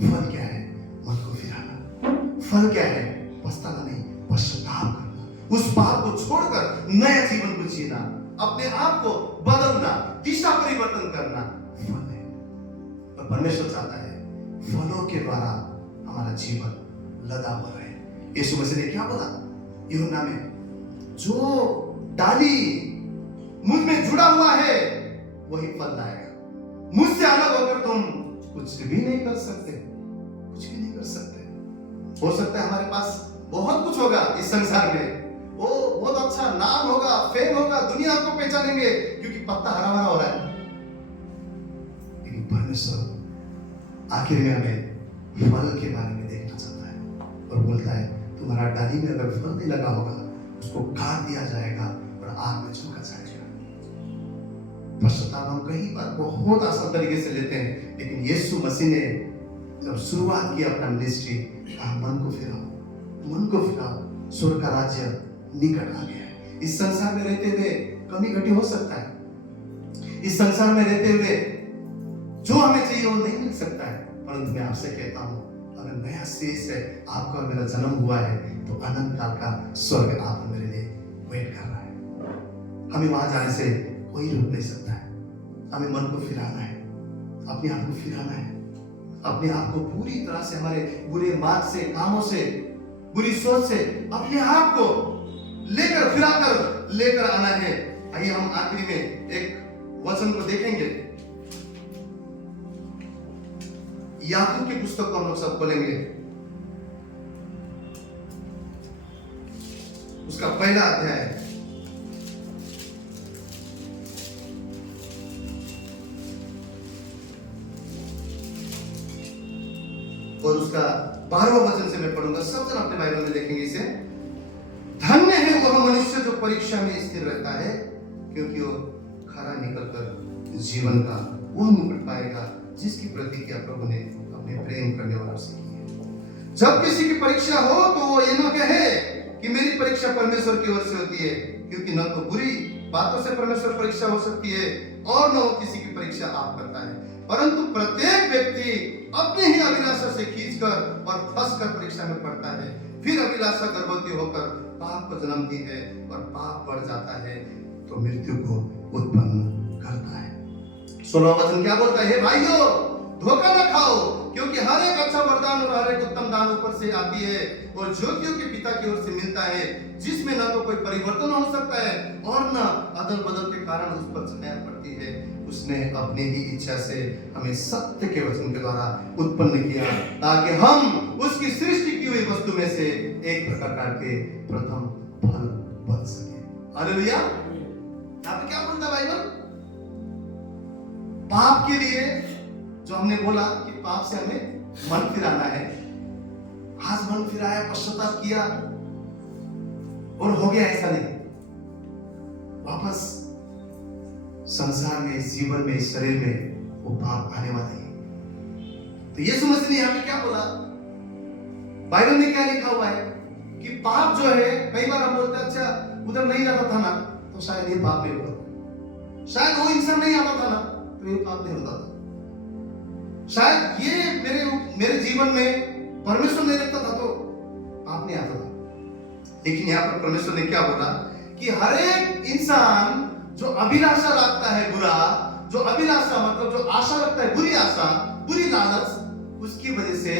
फल क्या है? मन को फिराना। फल क्या है? पछताना नहीं, पश्चाताप करना, उस पाप को छोड़कर नया जीवन को जीना, अपने आप को बदलना, दिशा परिवर्तन करना फल है। और परमेश्वर चाहता है फलों के द्वारा हमारा जीवन लदा हुआ रहे। यीशु मसीह ने क्या बोला यूहन्ना में? जो डाली मुझ में जुड़ा हुआ है वही फल लाएगा। मुझसे अलग होकर तुम कुछ भी नहीं कर सकते, कुछ भी नहीं कर सकते। हो सकता है हमारे पास बहुत कुछ होगा इस संसार में, वो बहुत अच्छा नाम होगा, फेम होगा, दुनिया को पहचानेंगे क्योंकि पत्ता हरा भरा हो रहा है, लेकिन परमेश्वर आखिर में हमें फल के बारे में देखना चाहता है और बोलता है तुम्हारा डाली में अगर फल नहीं लगा होगा उसको काट दिया जाएगा और आग में झोंका जाएगा। पश्चाताप हम कई बार बहुत आसान तरीके से लेते हैं, लेकिन यीशु मसीह ने जब शुरुआत की अपना मिनिस्ट्री, कहा मन को फिराओ, स्वर्ग का राज्य निकट आ गया है। इस संसार में रहते हुए कमी घटी हो सकता है, इस संसार में रहते हुए जो हमें चाहिए वो नहीं मिल सकता है, परंतु मैं आपसे कहता हूं, अगर नया सिरे से आपका और मेरा जन्म हुआ है तो अनंत काल का स्वर्ग आप मेरे लिए वेट कर रहा है। हमें वहां जाने से कोई रोक नहीं सकता है। हमें मन को फिराना है, अपने आप को फिराना है, अपने आप को पूरी तरह से हमारे बुरे मार्ग से, कामों से, बुरी सोच से अपने आप को लेकर आना है। आइए हम आखिरी में एक वचन को देखेंगे, याकूब की पुस्तक को हम लोग सब बोलेंगे, उसका पहला अध्याय और उसका 12वां वचन से मैं पढ़ूंगा। सब जन अपने बाइबल में देखेंगे इसे। धन्य है वह मनुष्य जो परीक्षा में स्थिर रहता है, क्योंकि वो खरा निकलकर जीवन का वह मुकुट पाएगा जिसकी प्रतिज्ञा प्रभु ने अपने प्रेम करने वालों से की है। जब किसी की परीक्षा हो तो वो ये न कहे कि मेरी परीक्षा परमेश्वर की ओर से होती है, क्योंकि न तो बुरी बातों से परमेश्वर परीक्षा हो सकती है और न वो किसी की परीक्षा आप करता है, परंतु प्रत्येक व्यक्ति अपनी ही अभिलाषा से खींचकर और फंसकर परीक्षा में पड़ता है। फिर अभिलाषा गर्भवती होकर पाप को जन्म दी है और पाप बढ़ जाता है तो मृत्यु को उत्पन्न करता है। 16वां वचन क्या बोलता है? हे भाइयों, धोखा न खाओ, क्योंकि हर एक अच्छा वरदान और हर एक उत्तम दान ऊपर से आती है और ज्योतियों के पिता की ओर से मिलता है, जिसमें न तो कोई परिवर्तन हो सकता है और न अदल बदल के कारण उस पर छाया पड़ती है। उसने अपनी ही इच्छा से हमें सत्य के वचन के द्वारा उत्पन्न किया, ताकि हम उसकी सृष्टि की हुई वस्तु में से एक प्रकार के प्रथम फल बन सके। हालेलुया। यहाँ पे क्या बोलता बाइबल? पाप के लिए जो हमने बोला कि पाप से हमें मन फिराना है, आज मन फिराया, पश्चाताप किया और हो गया, ऐसा नहीं, वापस संसार में, इस जीवन में, इस शरीर में वो पाप आने वाला है। तो यीशु मसीह ने यहाँ पे क्या बोला? बाइबल में क्या लिखा हुआ है कि पाप जो है, कई बार हम बोलते हैं अच्छा उधर नहीं जाता था ना तो शायद ये पाप नहीं होता, शायद वो इंसान नहीं आता था ना तो ये पाप नहीं होता था, शायद ये मेरे जीवन में परमेश्वर नहीं रहता था तो पाप नहीं आता था। लेकिन यहाँ पर परमेश्वर ने क्या बोला कि हर एक इंसान जो अभिलाषा रखता है बुरा, जो अभिलाषा मतलब जो आशा रखता है बुरी आशा, बुरी लालच, उसकी वजह से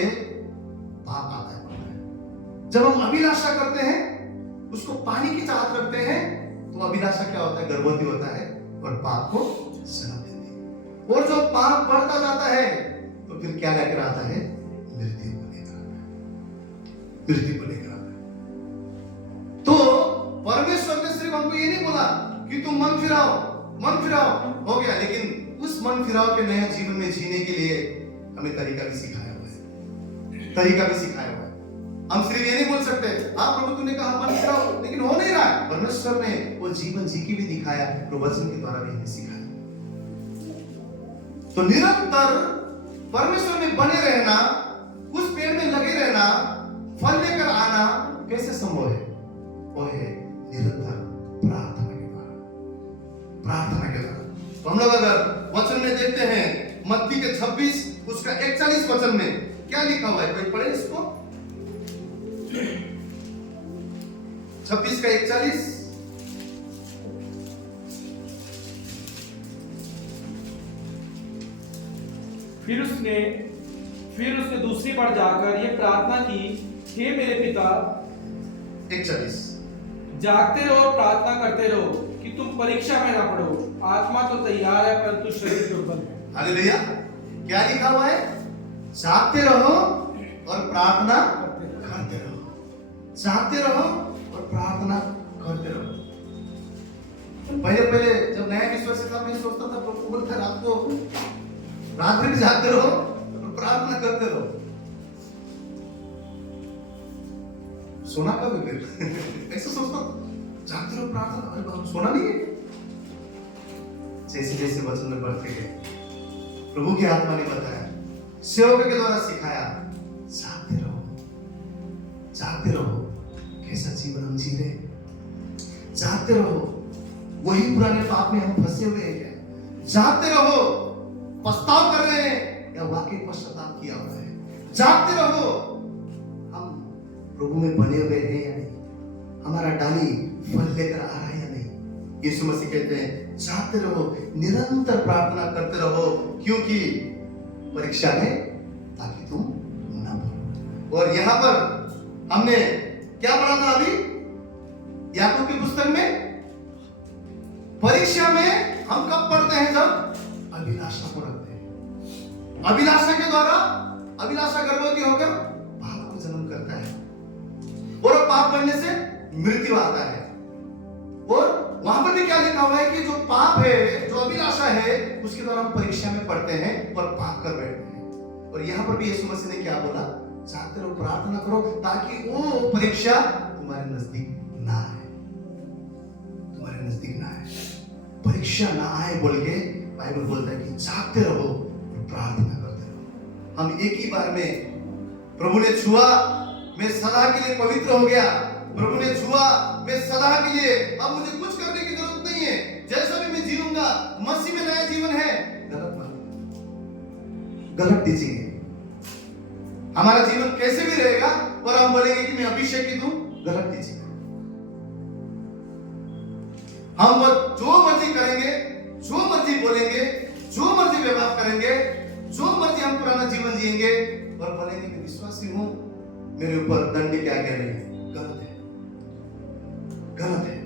पाप आता है। जब हम अभिलाषा करते हैं, उसको पाने की चाहत रखते हैं, तो अभिलाषा क्या होता है? गर्भवती होता है और पाप को जन्म देती है। और जो पाप बढ़ता जाता है तो फिर क्या लेकर आता है? मृत्यु को लेकर आता है, मृत्यु को लेकर आता है। तो परमेश्वर ने सिर्फ हमको ये नहीं बोला कि तुम मन फिराओ हो गया, लेकिन उस मन फिराओ के नया जीवन में जीने के लिए हमें तरीका भी सिखाया हुआ है। हम सिर्फ ये नहीं बोल सकते आप प्रभु तूने कहा मन फिराओ, लेकिन हो नहीं रहा है। परमेश्वर ने वो जीवन जी के भी दिखाया, तो वचन के द्वारा भी हमें सिखाया। तो निरंतर परमेश्वर में बने रहना, उस पेड़ में लगे रहना, फल लेकर आना कैसे संभव है? वो है निरंतर प्रार्थना के द्वारा। तो हम लोग अगर वचन में देखते हैं मत्ती के 26 उसका 41 वचन में क्या लिखा हुआ है, कोई पढ़े इसको? 26 का 41। फिर उसने दूसरी बार जाकर ये प्रार्थना की, हे मेरे पिता, 41 जागते रहो, प्रार्थना करते रहो कि तुम परीक्षा में ना पड़ो। आत्मा तो तैयार है परंतु शरीर दुर्बल है। हालेलुया। क्या लिखा हुआ है? जागते रहो और प्रार्थना करते रहो। जागते रहो और प्रार्थना करते रहो। पहले जब नया विश्वास था, मैं सोचता था प्रभु बोलता है रात में भी जागते रहो और प्रार्थना करते रहो। सोना कब फिर ऐसा सोचता जागते रहो प्रार्थना, अरे बाबू सोना नहीं है, जैसे जैसे वचन में बढ़ते गए, प्रभु की आत्मा ने बताया, सेवक के द्वारा सिखाया, जागते रहो, जागते रहो। कैसा जीवन हम जी रहे, जागते रहो। वही पुराने पाप में हम फंसे हुए हैं क्या? जागते रहो। पछताव कर रहे हैं या वाकई पश्चाताप किया हुआ है? जागते रहो। हम प्रभु में बने हुए हैं या नहीं? हमारा डाली फल लेकर आ रहा है या नहीं? यीशु मसीह कहते हैं जागते रहो, निरंतर प्रार्थना करते रहो, क्योंकि परीक्षा में ताकि तुम न पड़ो। और यहाँ पर हमने क्या पढ़ा था अभी याकूब की पुस्तक में? परीक्षा में हम कब पढ़ते हैं? जब अभिलाषा को रखते हैं। अभिलाषा के द्वारा अभिलाषा गर्भवती होकर पाप को जन्म करता है, और पाप बनने से मृत्यु आता है। और वहां पर भी क्या लिखा हुआ है कि जो पाप है, जो अभिलाषा है, उसके द्वारा हम परीक्षा में पढ़ते हैं और पाप कर बैठते हैं। और यहाँ पर भी यीशु मसीह ने क्या बोला? जागते रहो, प्रार्थना करो, ताकि वो परीक्षा तुम्हारे नजदीक ना आए, तुम्हारे नजदीक ना आए, परीक्षा ना आए बोल के बाइबल बोलता है कि जागते रहो और प्रार्थना करते रहो। हम एक ही बार में प्रभु ने छुआ, मैं सदा के लिए पवित्र हो गया, प्रभु ने छुआ, मैं सदा के लिए, अब मुझे कुछ करने की जरूरत नहीं है, जैसा भी मैं जीऊंगा, मसीह में नया जीवन है। गलत बात, गलत टीचिंग है। हमारा जीवन कैसे भी रहेगा और हम बोलेंगे कि मैं अभिषेकित हूं, गलत टीचिंग है। हम जो मर्जी करेंगे, जो मर्जी बोलेंगे, जो मर्जी व्यवहार करेंगे, जो मर्जी हम पुराना जीवन जिएंगे और बोलेंगे कि विश्वासी हूं, मेरे ऊपर दंड की आज्ञा नहीं है। गलत है, गलत है।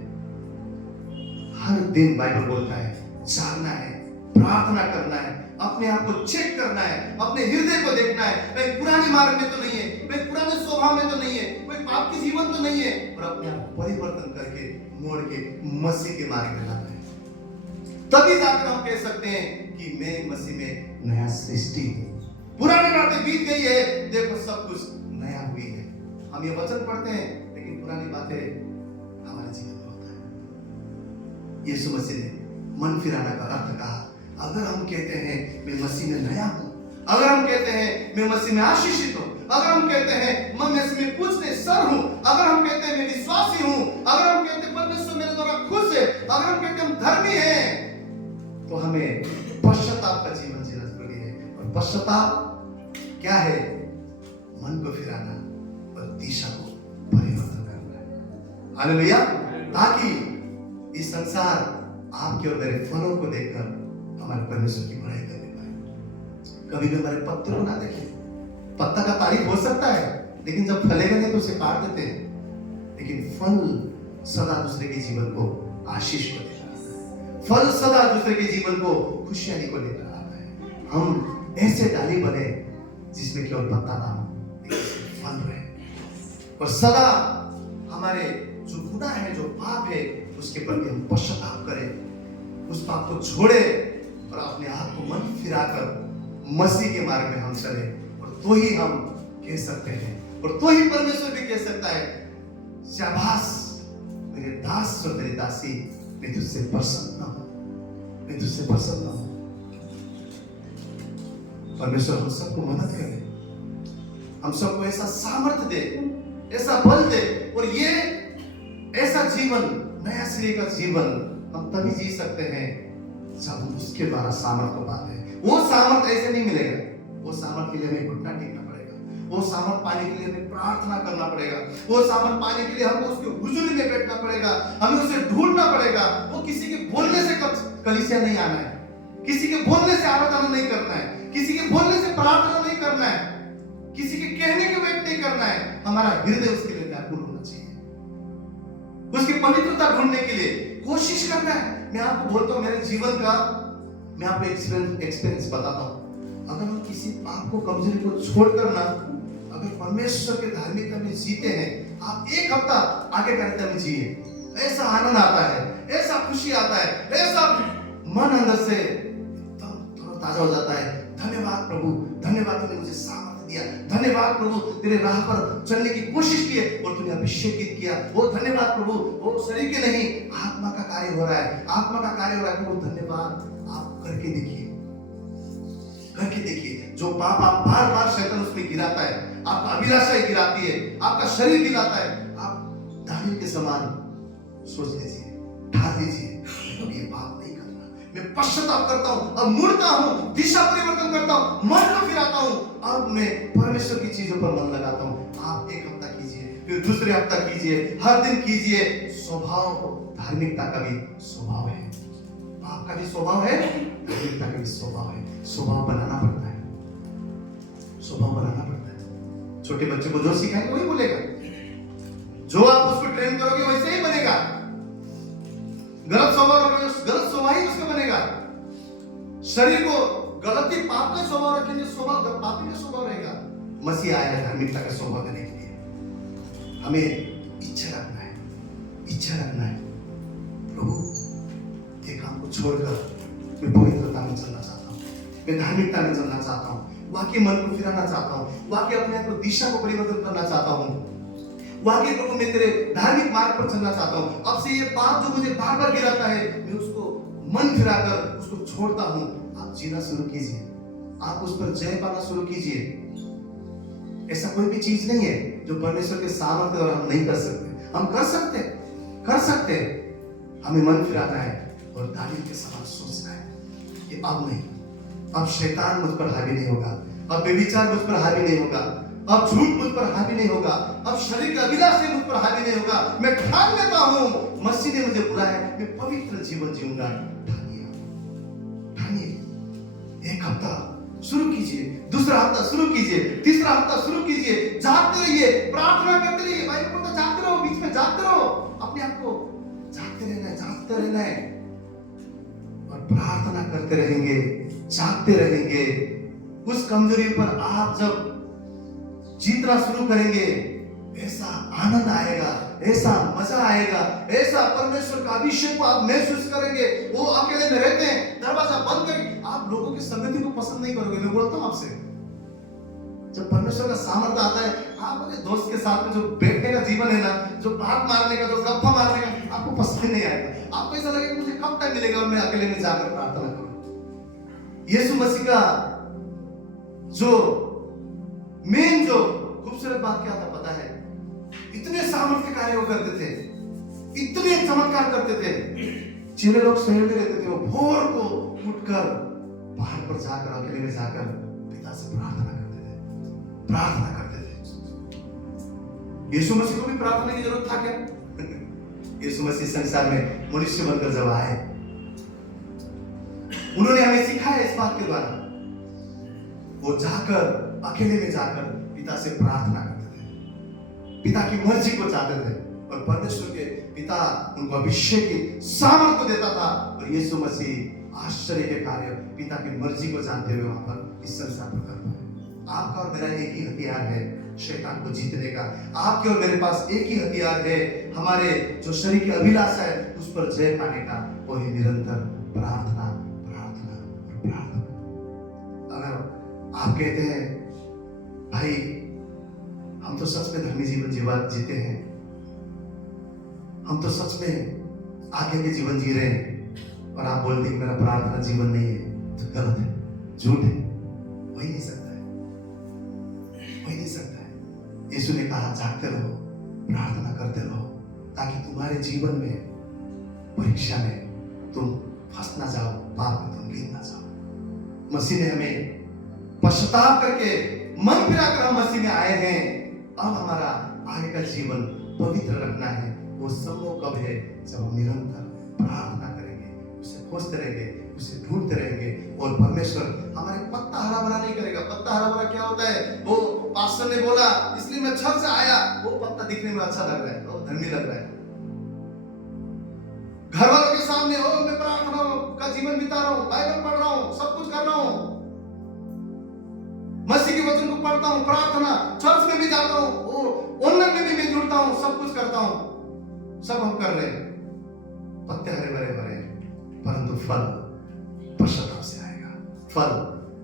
हर दिन बाइबल बोलता है जागना है, प्रार्थना करना है, अपने आप को चेक करना है, अपने हृदय को देखना है। मैं पुराने मार्ग में तो नहीं है, मैं पुराने स्वभाव में तो नहीं है, कोई पाप की जीवन तो नहीं है, और अपने आप को परिवर्तन करके मोड़ के मसीह के मार्ग में लाना है। तभी जाकर हम कह सकते हैं कि मैं मसीह में नया सृष्टि हूं। पुरानी बातें बीत गई है, देखो सब कुछ नया हुई है। हम ये वचन पढ़ते हैं, लेकिन पुरानी बातें हमारे जीवन में होता है। यीशु मसीह ने मन फिराना का अर्थ कहा। अगर हम कहते हैं मैं मसीह में नया हूं, अगर हम कहते हैं मैं मसीह में आशीषित हूं, अगर हम कहते हैं मैं मसीह में पूछने सर हूं, अगर हम कहते हैं मैं विश्वासी हूं, अगर हम कहते हैं परमेश्वर मेरे द्वारा खुश है, अगर हम कहते हैं हम धर्मी हैं, तो हमें पश्चाताप का जीवन जीना जरूरी है। और पश्चाताप क्या है? मन को फिराना और दिशा को परिवर्तन करना है। हालेलुया। ताकि इस संसार आपके और मेरे फलों को देखकर हमारे परमेश्वर की बड़ाई करने पाए। कभी भी हमारे पत्ते को ना देखें। पत्ता का तारीफ हो सकता है, लेकिन जब फलेगा नहीं तो उसे काट देते हैं। लेकिन फल सदा दूसरे के जीवन को आशीष को देता है, फल सदा दूसरे के जीवन को खुशहाली को लेकर आता है। हम ऐसे डाली बने जिसमें केवल पत्ता ना हो, लेकिन फल रहे, और सदा हमारे जो गुनाह है, जो पाप है, उसके प्रति हम पश्चाताप करें, उस पाप को छोड़े और अपने आप को मन फिराकर मसीह के मार्ग में हम चले। और तो ही हम कह सकते हैं, और तो ही परमेश्वर भी कह सकता है, शाबाश मेरे दास और मेरी दासी, मैं तुझसे प्रसन्न हूं, मैं तुझसे प्रसन्न हूं। परमेश्वर हम सबको मदद करे, हम सबको ऐसा सामर्थ्य दे, ऐसा बल दे, और ये ऐसा जीवन, नया सिरे का जीवन हम तभी जी सकते हैं जब हम उसके द्वारा सामर्थ्य को पाते हैं। वो सामर्थ्य ऐसे नहीं मिलेगा। वो सामर्थ्य के लिए हमें घुटना टेकना पड़ेगा, वो सामर्थ्य पाने के लिए हमें प्रार्थना करना पड़ेगा, वो सामर्थ्य पाने के लिए हमको उसके हुजूरी में बैठना पड़ेगा, हमें उसे ढूंढना पड़ेगा। वो किसी के बोलने से कलीसिया नहीं आना है, किसी के बोलने से आराधना नहीं करना है, किसी के बोलने से प्रार्थना नहीं करना है, किसी के कहने के वेट नहीं करना है। हमारा हृदय उसके लिए व्याकुल होना चाहिए, उसकी पवित्रता ढूंढने के लिए कोशिश करना है। मैं आपको बोलता हूं, मेरे जीवन का मैं आपको एक्सपीरियंस बताता हूं। अगर हम किसी पाप को, कमजोरी को छोड़कर ना, अगर परमेश्वर के धार्मिकता में जीते हैं, आप एक हफ्ता आगे कार्यता में जिए, ऐसा आनंद आता है, ऐसा खुशी आता है, ऐसा मन अंदर से एकदम ताजा हो जाता है। धन्यवाद प्रभु, धन्यवाद तूने मुझे सामर्थ्य किया। धन्यवाद प्रभु, तेरे राह पर चलने की कोशिश की है और तूने अभिषेकित किया। वो धन्यवाद प्रभु, वो शरीर के नहीं आत्मा का कार्य हो रहा है, आत्मा का कार्य हो रहा है। वो धन्यवाद आप करके देखिए, करके देखिए। जो पाप आप बार बार शैतान उसमें गिराता है, आपका अभिलाषा गिराती है, आपका शरीर गिराता है, आप दानियल के समान सोच लीजिए, ठान लीजिए, अब ये पाप नहीं करना, मैं पश्चाताप करता हूं, अब मुड़ता हूं, दिशा परिवर्तन करता हूं, मन को फिराता हूं, अब मैं परमेश्वर की चीजों पर मन लगाता हूं। आप एक हफ्ता कीजिए, फिर दूसरे हफ्ता कीजिए, हर दिन कीजिए। स्वभाव धार्मिकता का भी स्वभाव है, पाप का भी स्वभाव है, धार्मिकता का भी स्वभाव है। स्वभाव बनाना पड़ता है, स्वभाव बनाना पड़ता है। छोटे बच्चे को जो सिखाएंगे वही बोलेगा, जो आप उसको ट्रेन करोगे वैसे ही बनेगा। गलत स्वभाव रखोगे, गलत स्वभाव ही उसका बनेगा। शरीर को गलती पाप का स्वभाव रखेंगे, स्वभाव पापी का स्वभाव रहेगा। मसीह आया है धार्मिकता का स्वभाव देने के लिए। हमें इच्छा रखना है, इच्छा रखना है। प्रभु ये काम को छोड़कर मैं पवित्रता में चलना चाहता हूँ, मैं धार्मिकता में चलना चाहता हूँ, वाकई मन को फिराना चाहता हूँ, वाकई अपने आप को दिशा को परिवर्तन करना चाहता हूँ, वाकई प्रभु मैं तेरे धार्मिक मार्ग पर चलना चाहता हूँ। अब से ये पाप जो मुझे बार बार गिराता है, मैं उसको मन फिराकर उसको छोड़ता हूँ। आप जीना शुरू कीजिए, आप उस पर जय पाना शुरू कीजिए। ऐसा कोई भी चीज नहीं है जो परमेश्वर के सामर्थ्य और हम नहीं कर सकते। हम कर सकते, कर सकते। हमें मन फिराना है और दानियल के समान सोचना है कि अब नहीं, अब शैतान मुझ पर हावी नहीं होगा, अब व्यभिचार मुझ पर हावी नहीं होगा, अब झूठ मुझ पर हावी नहीं होगा, अब शरीर का अभिलाषा मुझ पर हावी नहीं होगा। मैं ठान लेता हूं, मसीह ने मुझे बुलाया, मैं पवित्र जीवन जीऊंगा। ठानिए, ठानिए। एक हफ्ता शुरू कीजिए, दूसरा हफ्ता शुरू कीजिए, तीसरा हफ्ता शुरू कीजिए। जागते रहिए, प्रार्थना करते रहिए। भाई बोलता जागते रहो, बीच में जागते रहो, अपने आप को जागते रहना है, जागते रहना है और प्रार्थना करते रहेंगे, जागते रहेंगे। उस कमजोरी पर आप जब जीतना शुरू करेंगे, ऐसा आनंद आएगा, ऐसा मजा आएगा, ऐसा परमेश्वर का अभिषेक को आप महसूस करेंगे। वो अकेले में रहते हैं, दरवाजा बंद करके, आप लोगों की संगति को पसंद नहीं करोगे। मैं बोलता हूं आपसे, जब परमेश्वर का सामर्थ्य आता है, आप अपने दोस्त के साथ में जो बैठने का जीवन है ना, जो बात मारने का, जो गप्पा मारने का, आपको पसंद नहीं आएगा। आपको ऐसा लगेगा मुझे कब तक मिलेगा और मैं अकेले में जाकर प्रार्थना करूं। यीशु मसीह का जो मेन जो खूबसूरत बात क्या था पता है? इतने सामर्थ्य कार्य वो करते थे, इतने चमत्कार करते थे। जितने लोग शहर में रहते थे, वो भोर को उठकर पहाड़ पर जाकर, अकेले में जाकर पिता से प्रार्थना करते थे, प्रार्थना करते थे। यीशु मसीह को भी प्रार्थना की जरूरत था क्या? यीशु मसीह संसार में मनुष्य बनकर जब आए, उन्होंने हमें सिखाया इस बात के द्वारा। वो जाकर अकेले में जाकर पिता से प्रार्थना करते थे, पिता की मर्जी को चाहते थे और परमेश्वर के पिता उनको अभिषेक की सामर्थ्य को देता था। और यीशु मसीह आश्चर्य के कार्य पिता की मर्जी को जानते हुए वहां पर इस संसार पर करता है। आपका और मेरा एक ही हथियार है शैतान को जीतने का। आपके और मेरे पास एक ही हथियार है, हमारे जो शरीर की अभिलाषा है उस पर जय पाने का, वही निरंतर प्रार्थना, प्रार्थना, प्रार्थना। अगर आप कहते हैं भाई हम तो सच में धर्मी जीवन जीते हैं, हम तो सच में आगे के जीवन जी रहे हैं, और आप बोलते हैं मेरा प्रार्थना जीवन नहीं है, तो गलत है, झूठ है। वही नहीं सकता है, वही नहीं सकता है। यीशु ने कहा जागते रहो, प्रार्थना करते रहो, ताकि तुम्हारे जीवन में, परीक्षा में तुम फंस ना जाओ, पाप में तुम गिर ना जाओ। मसीह ने हमें पश्चाताप करके मन फिराकर हम मसीह में आए हैं। अब हमारा आगे का जीवन पवित्र रखना है। वो संभव कब है? जब हम निरंतर प्रार्थना करेंगे, उसे खोजते रहेंगे, उसे ढूंढते रहेंगे। और परमेश्वर हमारे पत्ता हरा भरा नहीं करेगा। पत्ता हरा भरा क्या होता है? वो पास्टर ने बोला इसलिए मैं छत से आया, वो पत्ता दिखने में अच्छा लग रहा है, वो धर्मी लग रहा है। घर वालों के सामने हो मैं प्रार्थना का जीवन बिता रहा हूँ, बाइबल पढ़ रहा हूँ, सब कुछ कर रहा हूँ, मसीह के वचन को पढ़ता हूँ, प्रार्थना चर्च में भी जाता हूँ, ऑनलाइन में भी मैं जुड़ता हूँ, सब कुछ करता हूँ, सब हम कर रहे हैं। पत्ते हरे भरे भरे, परंतु फल पश्चाताप से आएगा। फल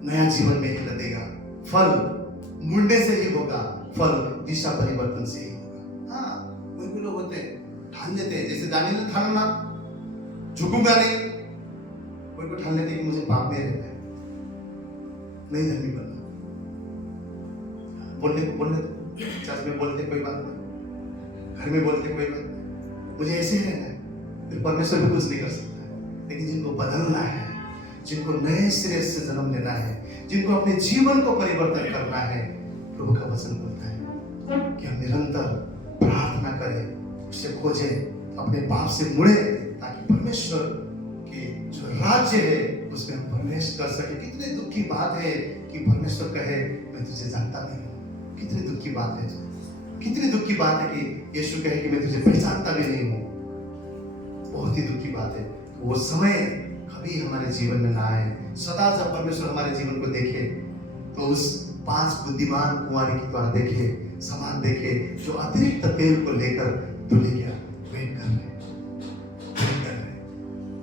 नया जीवन में ही लगेगा। फल मुड़ने से ही होगा, फल दिशा परिवर्तन से ही होगा। हाँ, कोई लोग होते हैं ठान लेते हैं, जैसे दानियल ने ठाना झुकूंगा नहीं, कोई ठान लेते हैं कि मुझे पाप में रहना है, नहीं धर्मी बनना, बोलने चर्च में बोलते कोई बात नहीं, घर में बोलते कोई बात नहीं, मुझे ऐसे ही रहना है, फिर परमेश्वर भी कुछ नहीं कर सकता है। लेकिन जिनको बदलना है, जिनको नए सिरे से जन्म लेना है, जिनको अपने जीवन को परिवर्तन करना है, प्रभु का वचन बोलता है कि हम निरंतर प्रार्थना करें, उसे खोजें, अपने पाप से मुड़े, ताकि परमेश्वर के जो राज्य है उसमें हम प्रवेश कर सके। कितनी दुख की बात है कि परमेश्वर कहे मैं तुझे जानता नहीं हूँ। कितनी दुख की बात है, कितनी दुख की बात है कि यीशु कहे कि मैं तुझे पहचानता भी नहीं हूँ। बहुत ही दुख की बात है। वो समय कभी हमारे जीवन में ना आए। सदा जब परमेश्वर हमारे जीवन को देखे तो उस 5 बुद्धिमान कुंवारी की तरह देखे, समान देखे, जो अतिरिक्त तेल को लेकर दुल्हे क्या वेट कर रहे।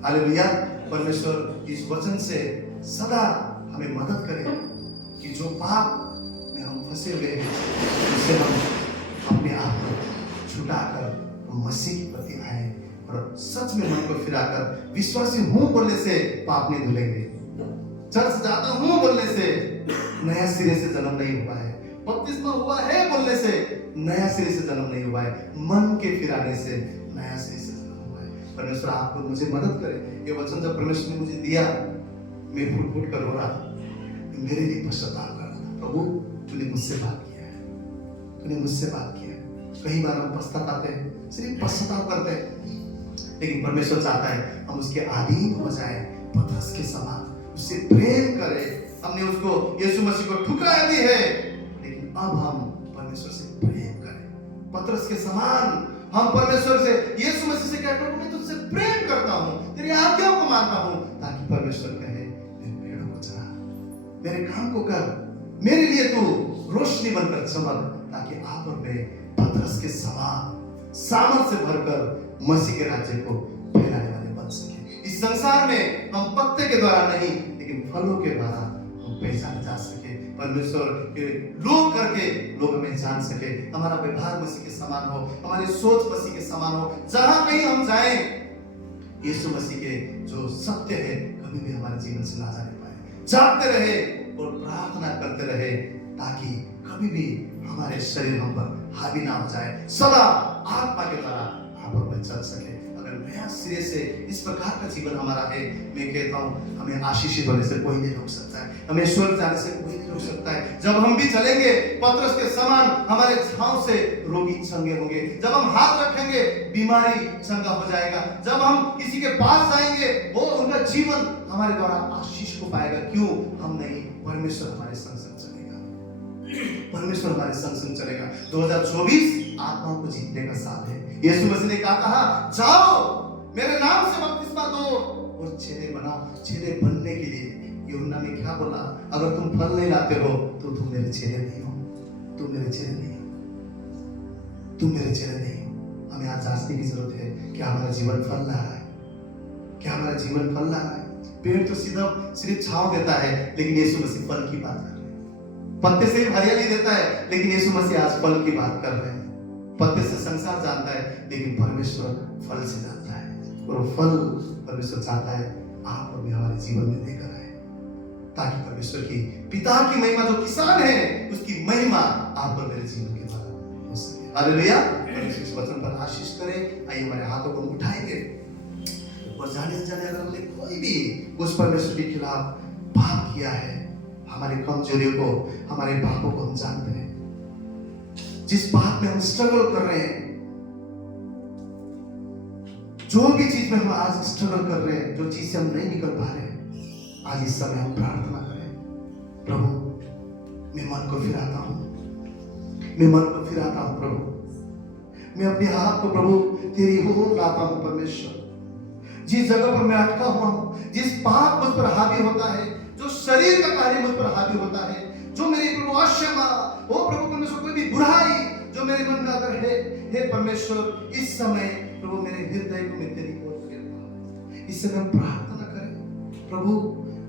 हालेलुया। परमेश्वर इस वचन से सदा हमें मदद करे कि जो पाप में हम फंसे हुए हैं उससे हम अपने आप को छुटाकर मसीह की प्रति आए और सच में मन को फिराकर विश्वासी हूं बोलने से पाप नहीं धुलेंगे। चर्च जाता हूं बोलने से नया सिरे से जन्म नहीं हुआ है। बपतिस्मा हुआ है बोलने से नया सिरे से जन्म नहीं हुआ है। मन के फिराने से नया सिरे से जन्म हुआ है। परमेश्वर आपको मुझे मदद करे। ये वचन जब परमेश्वर ने मुझे दिया, मैं फूट फूट कर रो रहा था, मेरे लिए पश्चाताप कर रहा था। प्रभु तूने मुझसे बात किया है, तूने मुझसे बात किया है। कई बार हम पछताते हैं, सिर्फ पश्चाताप करते हैं, लेकिन परमेश्वर चाहता है हम उसके अधीन हो जाए, पतरस के समान उससे प्रेम करें। हमने उसको यीशु मसीह को ठुकराया भी है, लेकिन अब हम परमेश्वर से प्रेम करें। पतरस के समान हम परमेश्वर से, यीशु मसीह से कहते हैं मैं तुझसे प्रेम करता हूं, तेरी आज्ञाओं को मानता हूं, ताकि परमेश्वर कहे मेरे पेड़ों को चढ़ा, मेरे काम को कर, मेरे लिए तू रोशनी बनकर चमक, ताकि आप और मैं पतरस के समान सामर्थ से भरकर मसीह के राज्य को फैलाने वाले बन सके। इस संसार में हम पत्ते के द्वारा नहीं, लेकिन फलों के द्वारा हम पहचाने जा सके। परमेश्वर के लोग करके लोग हमें जान सके। हमारा व्यवहार मसीह के समान हो, हमारी सोच मसीह के समान हो। जहां कहीं हम जाएं, यीशु मसीह के जो सत्य है कभी भी हमारे जीवन से ना जाने पाए। जागते रहे और प्रार्थना करते रहे, ताकि कभी भी हमारे शरीर हम पर हावी ना हो जाए। सदा आत्मा के द्वारा आप और मैं चल सके। अगर नया सिरे से इस प्रकार का जीवन हमारा है, मैं कहता हूँ हमें आशीषित होने से कोई नहीं रोक सकता है, हमें स्वर्ग जाने से कोई नहीं रोक सकता है। जब हम भी चलेंगे पतरस के समान, हमारे छांव से रोगी चंगे होंगे। जब हम हाथ रखेंगे बीमारी चंगा हो जाएगा। जब हम किसी के पास जाएंगे वो उनका जीवन हमारे द्वारा आशीष को पाएगा। क्यों? हम नहीं, परमेश्वर हमारे संग संग चलेगा, परमेश्वर हमारे संग संग चलेगा। 2024 आत्माओं को जीतने का साल है। यीशु मसीह ने कहा जाओ मेरे नाम से बपतिस्मा दो और चेले बनाओ। चेले बनने के लिए यूहन्ना ने क्या बोला? अगर तुम फल नहीं लाते हो तो तुम मेरे चेले नहीं हो, तुम मेरे चेले नहीं हो, तुम मेरे चेले नहीं हो। हमें आज जांचने की जरूरत है, क्या हमारा जीवन फल ला रहा है? क्या हमारा जीवन फल ला रहा है? पेड़ तो सीधा सिर्फ छांव देता है, लेकिन यीशु मसीह फल की बात कर रहे हैं। पत्ते से हरियाली देता है, लेकिन यीशु मसीह आज फल की बात कर रहे हैं। पत्ते से संसार जानता है, लेकिन परमेश्वर फल से जानता है। और फल परमेश्वर चाहता है आप और मैं हमारे जीवन में लेकर आए, ताकि परमेश्वर की पिता की महिमा, जो किसान है उसकी महिमा आप और मेरे जीवन के द्वारा हो सके। हालेलुया। परमेश्वर इस वचन पर आशीष करे। आइए हमारे हाथों को उठाएंगे और जाने अनजाने अगर हमने कोई भी उस परमेश्वर के खिलाफ पाप किया है, हमारी कमजोरियों को, हमारे पापों को हम जानते हैं, जिस बात में हम स्ट्रगल कर रहे हैं, जो भी चीज में हम आज स्ट्रगल कर रहे हैं, जो चीज से हम नहीं निकल पा रहे हैं, आज इस समय हम प्रार्थना करें। प्रभु मैं मन को फिराता हूं, मैं मन को फिराता हूं प्रभु, मैं अपने हाथ को प्रभु तेरी ओर लाता हूं। परमेश्वर जिस जगह पर मैं अटका हुआ हूं, जिस पाप मुझ पर हावी होता है, जो शरीर का कार्य मुझ पर हावी होता है, जो मेरी प्रभु आशा, ओ प्रभु परमेश्वर कोई भी बुराई जो मेरे मन में अगर है, हे परमेश्वर इस समय प्रभु मेरे हृदय को मैं तेरी ओर फेरता हूं। इस समय हम प्रार्थना करें, प्रभु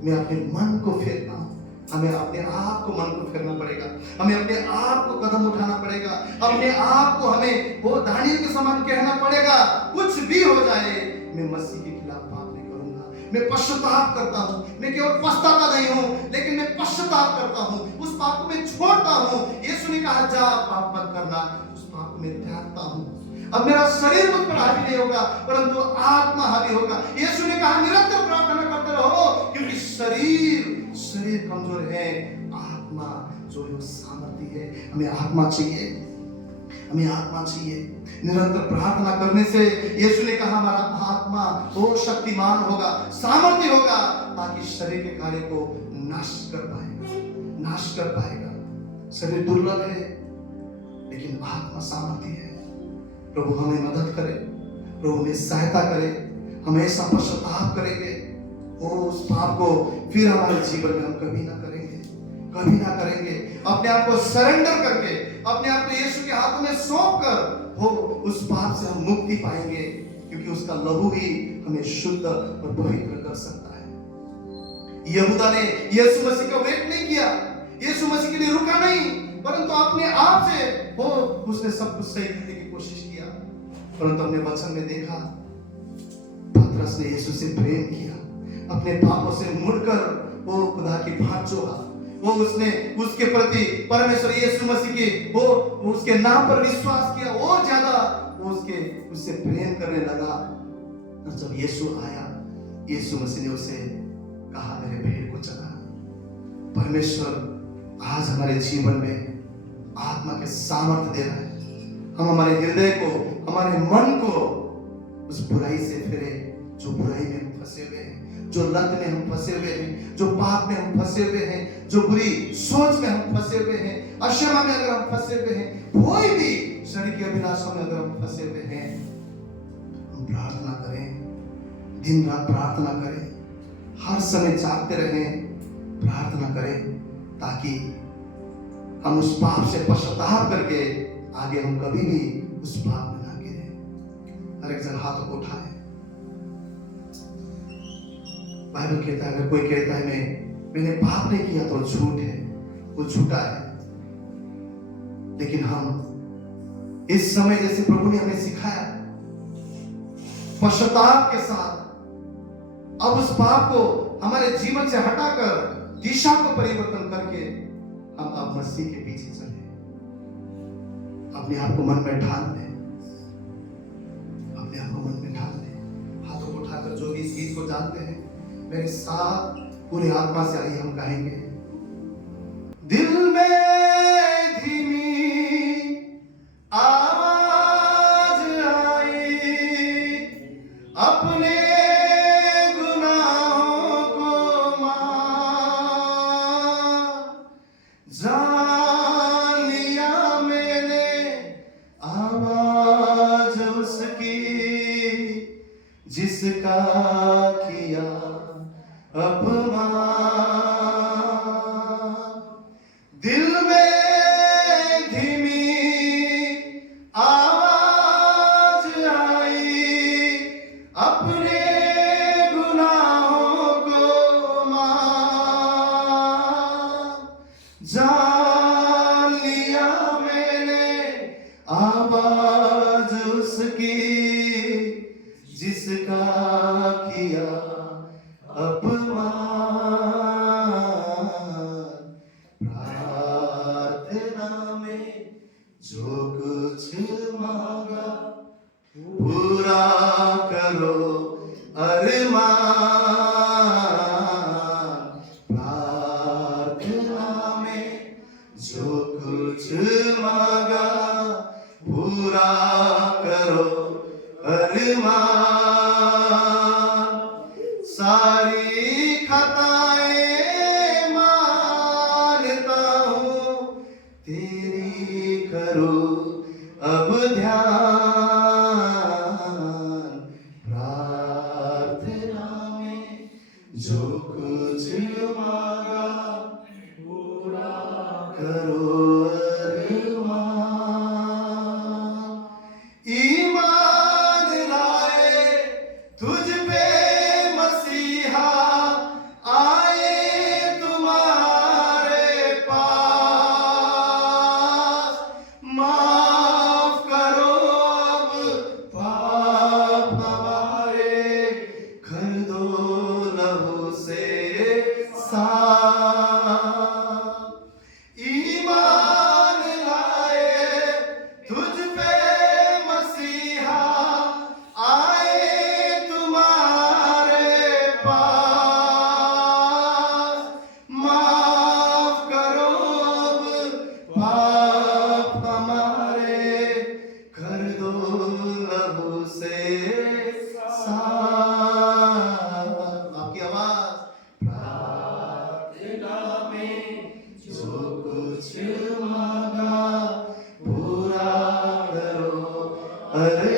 मैं अपने मन को फेरता हूं, हमें अपने आप को मन को फेरना पड़ेगा, हमें अपने आप को कदम उठाना पड़ेगा, अपने आप को हमें वो दानियल के समान कहना पड़ेगा, कुछ भी हो जाए मैं मसीह के खिलाफ पाप नहीं करूंगा। मैं पश्चाताप करता हूँ, मैं केवल पछताता नहीं हूँ लेकिन मैं पश्चाताप करता हूँ, उस पाप को मैं छोड़ता हूँ। यीशु ने कहा जा पाप मत करना, उस पाप को मैं त्यागता हूँ। अब मेरा शरीर मुझ पर हावी नहीं होगा परंतु आत्मा हावी होगा। यीशु ने कहा निरंतर प्रार्थना करते रहो क्योंकि शरीर कमजोर है, आत्मा जो है सामर्थी है। हमें आत्मा चाहिए, हमें आत्मा चाहिए। निरंतर प्रार्थना करने से यीशु ने कहा हमारा आत्मा वो शक्तिमान होगा, सामर्थी होगा ताकि शरीर के कार्य को नाश कर पाएगा। शरीर दुर्लभ है लेकिन आत्मा सामर्थी है। प्रभु हमें मदद करे, प्रभु हमें सहायता करे, हम ऐसा पश्चाताप करेंगे उस पाप को फिर हमारे जीवन में हम कभी ना करेंगे। अपने आप को सरेंडर करके, अपने आप को यीशु के हाथों में सौंप कर हो उस पाप से हम मुक्ति पाएंगे क्योंकि उसका लहू ही हमें शुद्ध और पवित्र कर सकता है। यहूदा ने यीशु मसीह का वेट नहीं किया, यीशु मसीह के लिए रुका नहीं, परंतु अपने आप से वो उसने सब कुछ सही करने की कोशिश किया। परंतु हमने वचन में देखा पतरस ने यीशु से प्रेम किया, अपने पापों से मुड़कर वो खुदा की बाट जोहा, वो उसने उसके प्रति परमेश्वर यीशु मसीह के वो उसके नाम पर विश्वास किया, और ज्यादा वो उससे प्रेम करने लगा। और जब यीशु आया, यीशु मसीह ने उसे कहा मेरे भेड़ को चला। परमेश्वर आज हमारे जीवन में आत्मा के सामर्थ्य दे रहा है। हम हमारे हृदय को, हमारे मन को उस बुराई से फिरे जो बुराई में हम फंसे हुए हैं, जो लत में हम फंसे हुए हैं, जो पाप में हम फंसे हुए हैं, जो बुरी सोच में हम फंसे हुए हैं, अक्षमा में अगर हम फंसे हुए हैं, कोई भी शरीर की अभिलाषा में अगर हम फंसे हुए हैं, हम प्रार्थना करें, दिन रात प्रार्थना करें, हर समय जागते रहें, प्रार्थना करें ताकि हम उस पाप से पश्चाताप करके आगे हम कभी भी उस पाप में ना गिरे। हर एक जन हाथों को उठाए। बाइबल कहता है अगर कोई कहता है मैंने पाप नहीं किया तो झूठ है, वो झूठा है। लेकिन हम इस समय जैसे प्रभु ने हमें सिखाया पश्चाताप के साथ अब उस पाप को हमारे जीवन से हटाकर दिशा को परिवर्तन करके हम अब मसीह के पीछे चले। अपने आप को मन में ठान लें, अपने आप को मन में ठान लें। हाथों को उठाकर जो भी इस गीत को जानते हैं मेरे साथ पूरी आत्मा से आइए हम गाएंगे। दिल में धीमी आवाज आई, अपने गुनाहों को मां, जान लिया मैंने आवाज उसकी जिसका किया अपमान। दिल में धीमी आवाज आई, अपने गुनाहों को मां, जान लिया मैंने आवाज उसकी जिसका किया अपमान। प्रार्थना में जो कुछ मांगा पूरा करो अरमान। प्रार्थना में जो कुछ मांगा पूरा करो अरमान। सारी खताएं मानता हूँ तेरी करो अब ध्यान। प्रार्थना में जो कुछ मांगा पूरा करो अरमान। ईमान लाए तुझ पे मसीहा, आए तुम्हारे अरे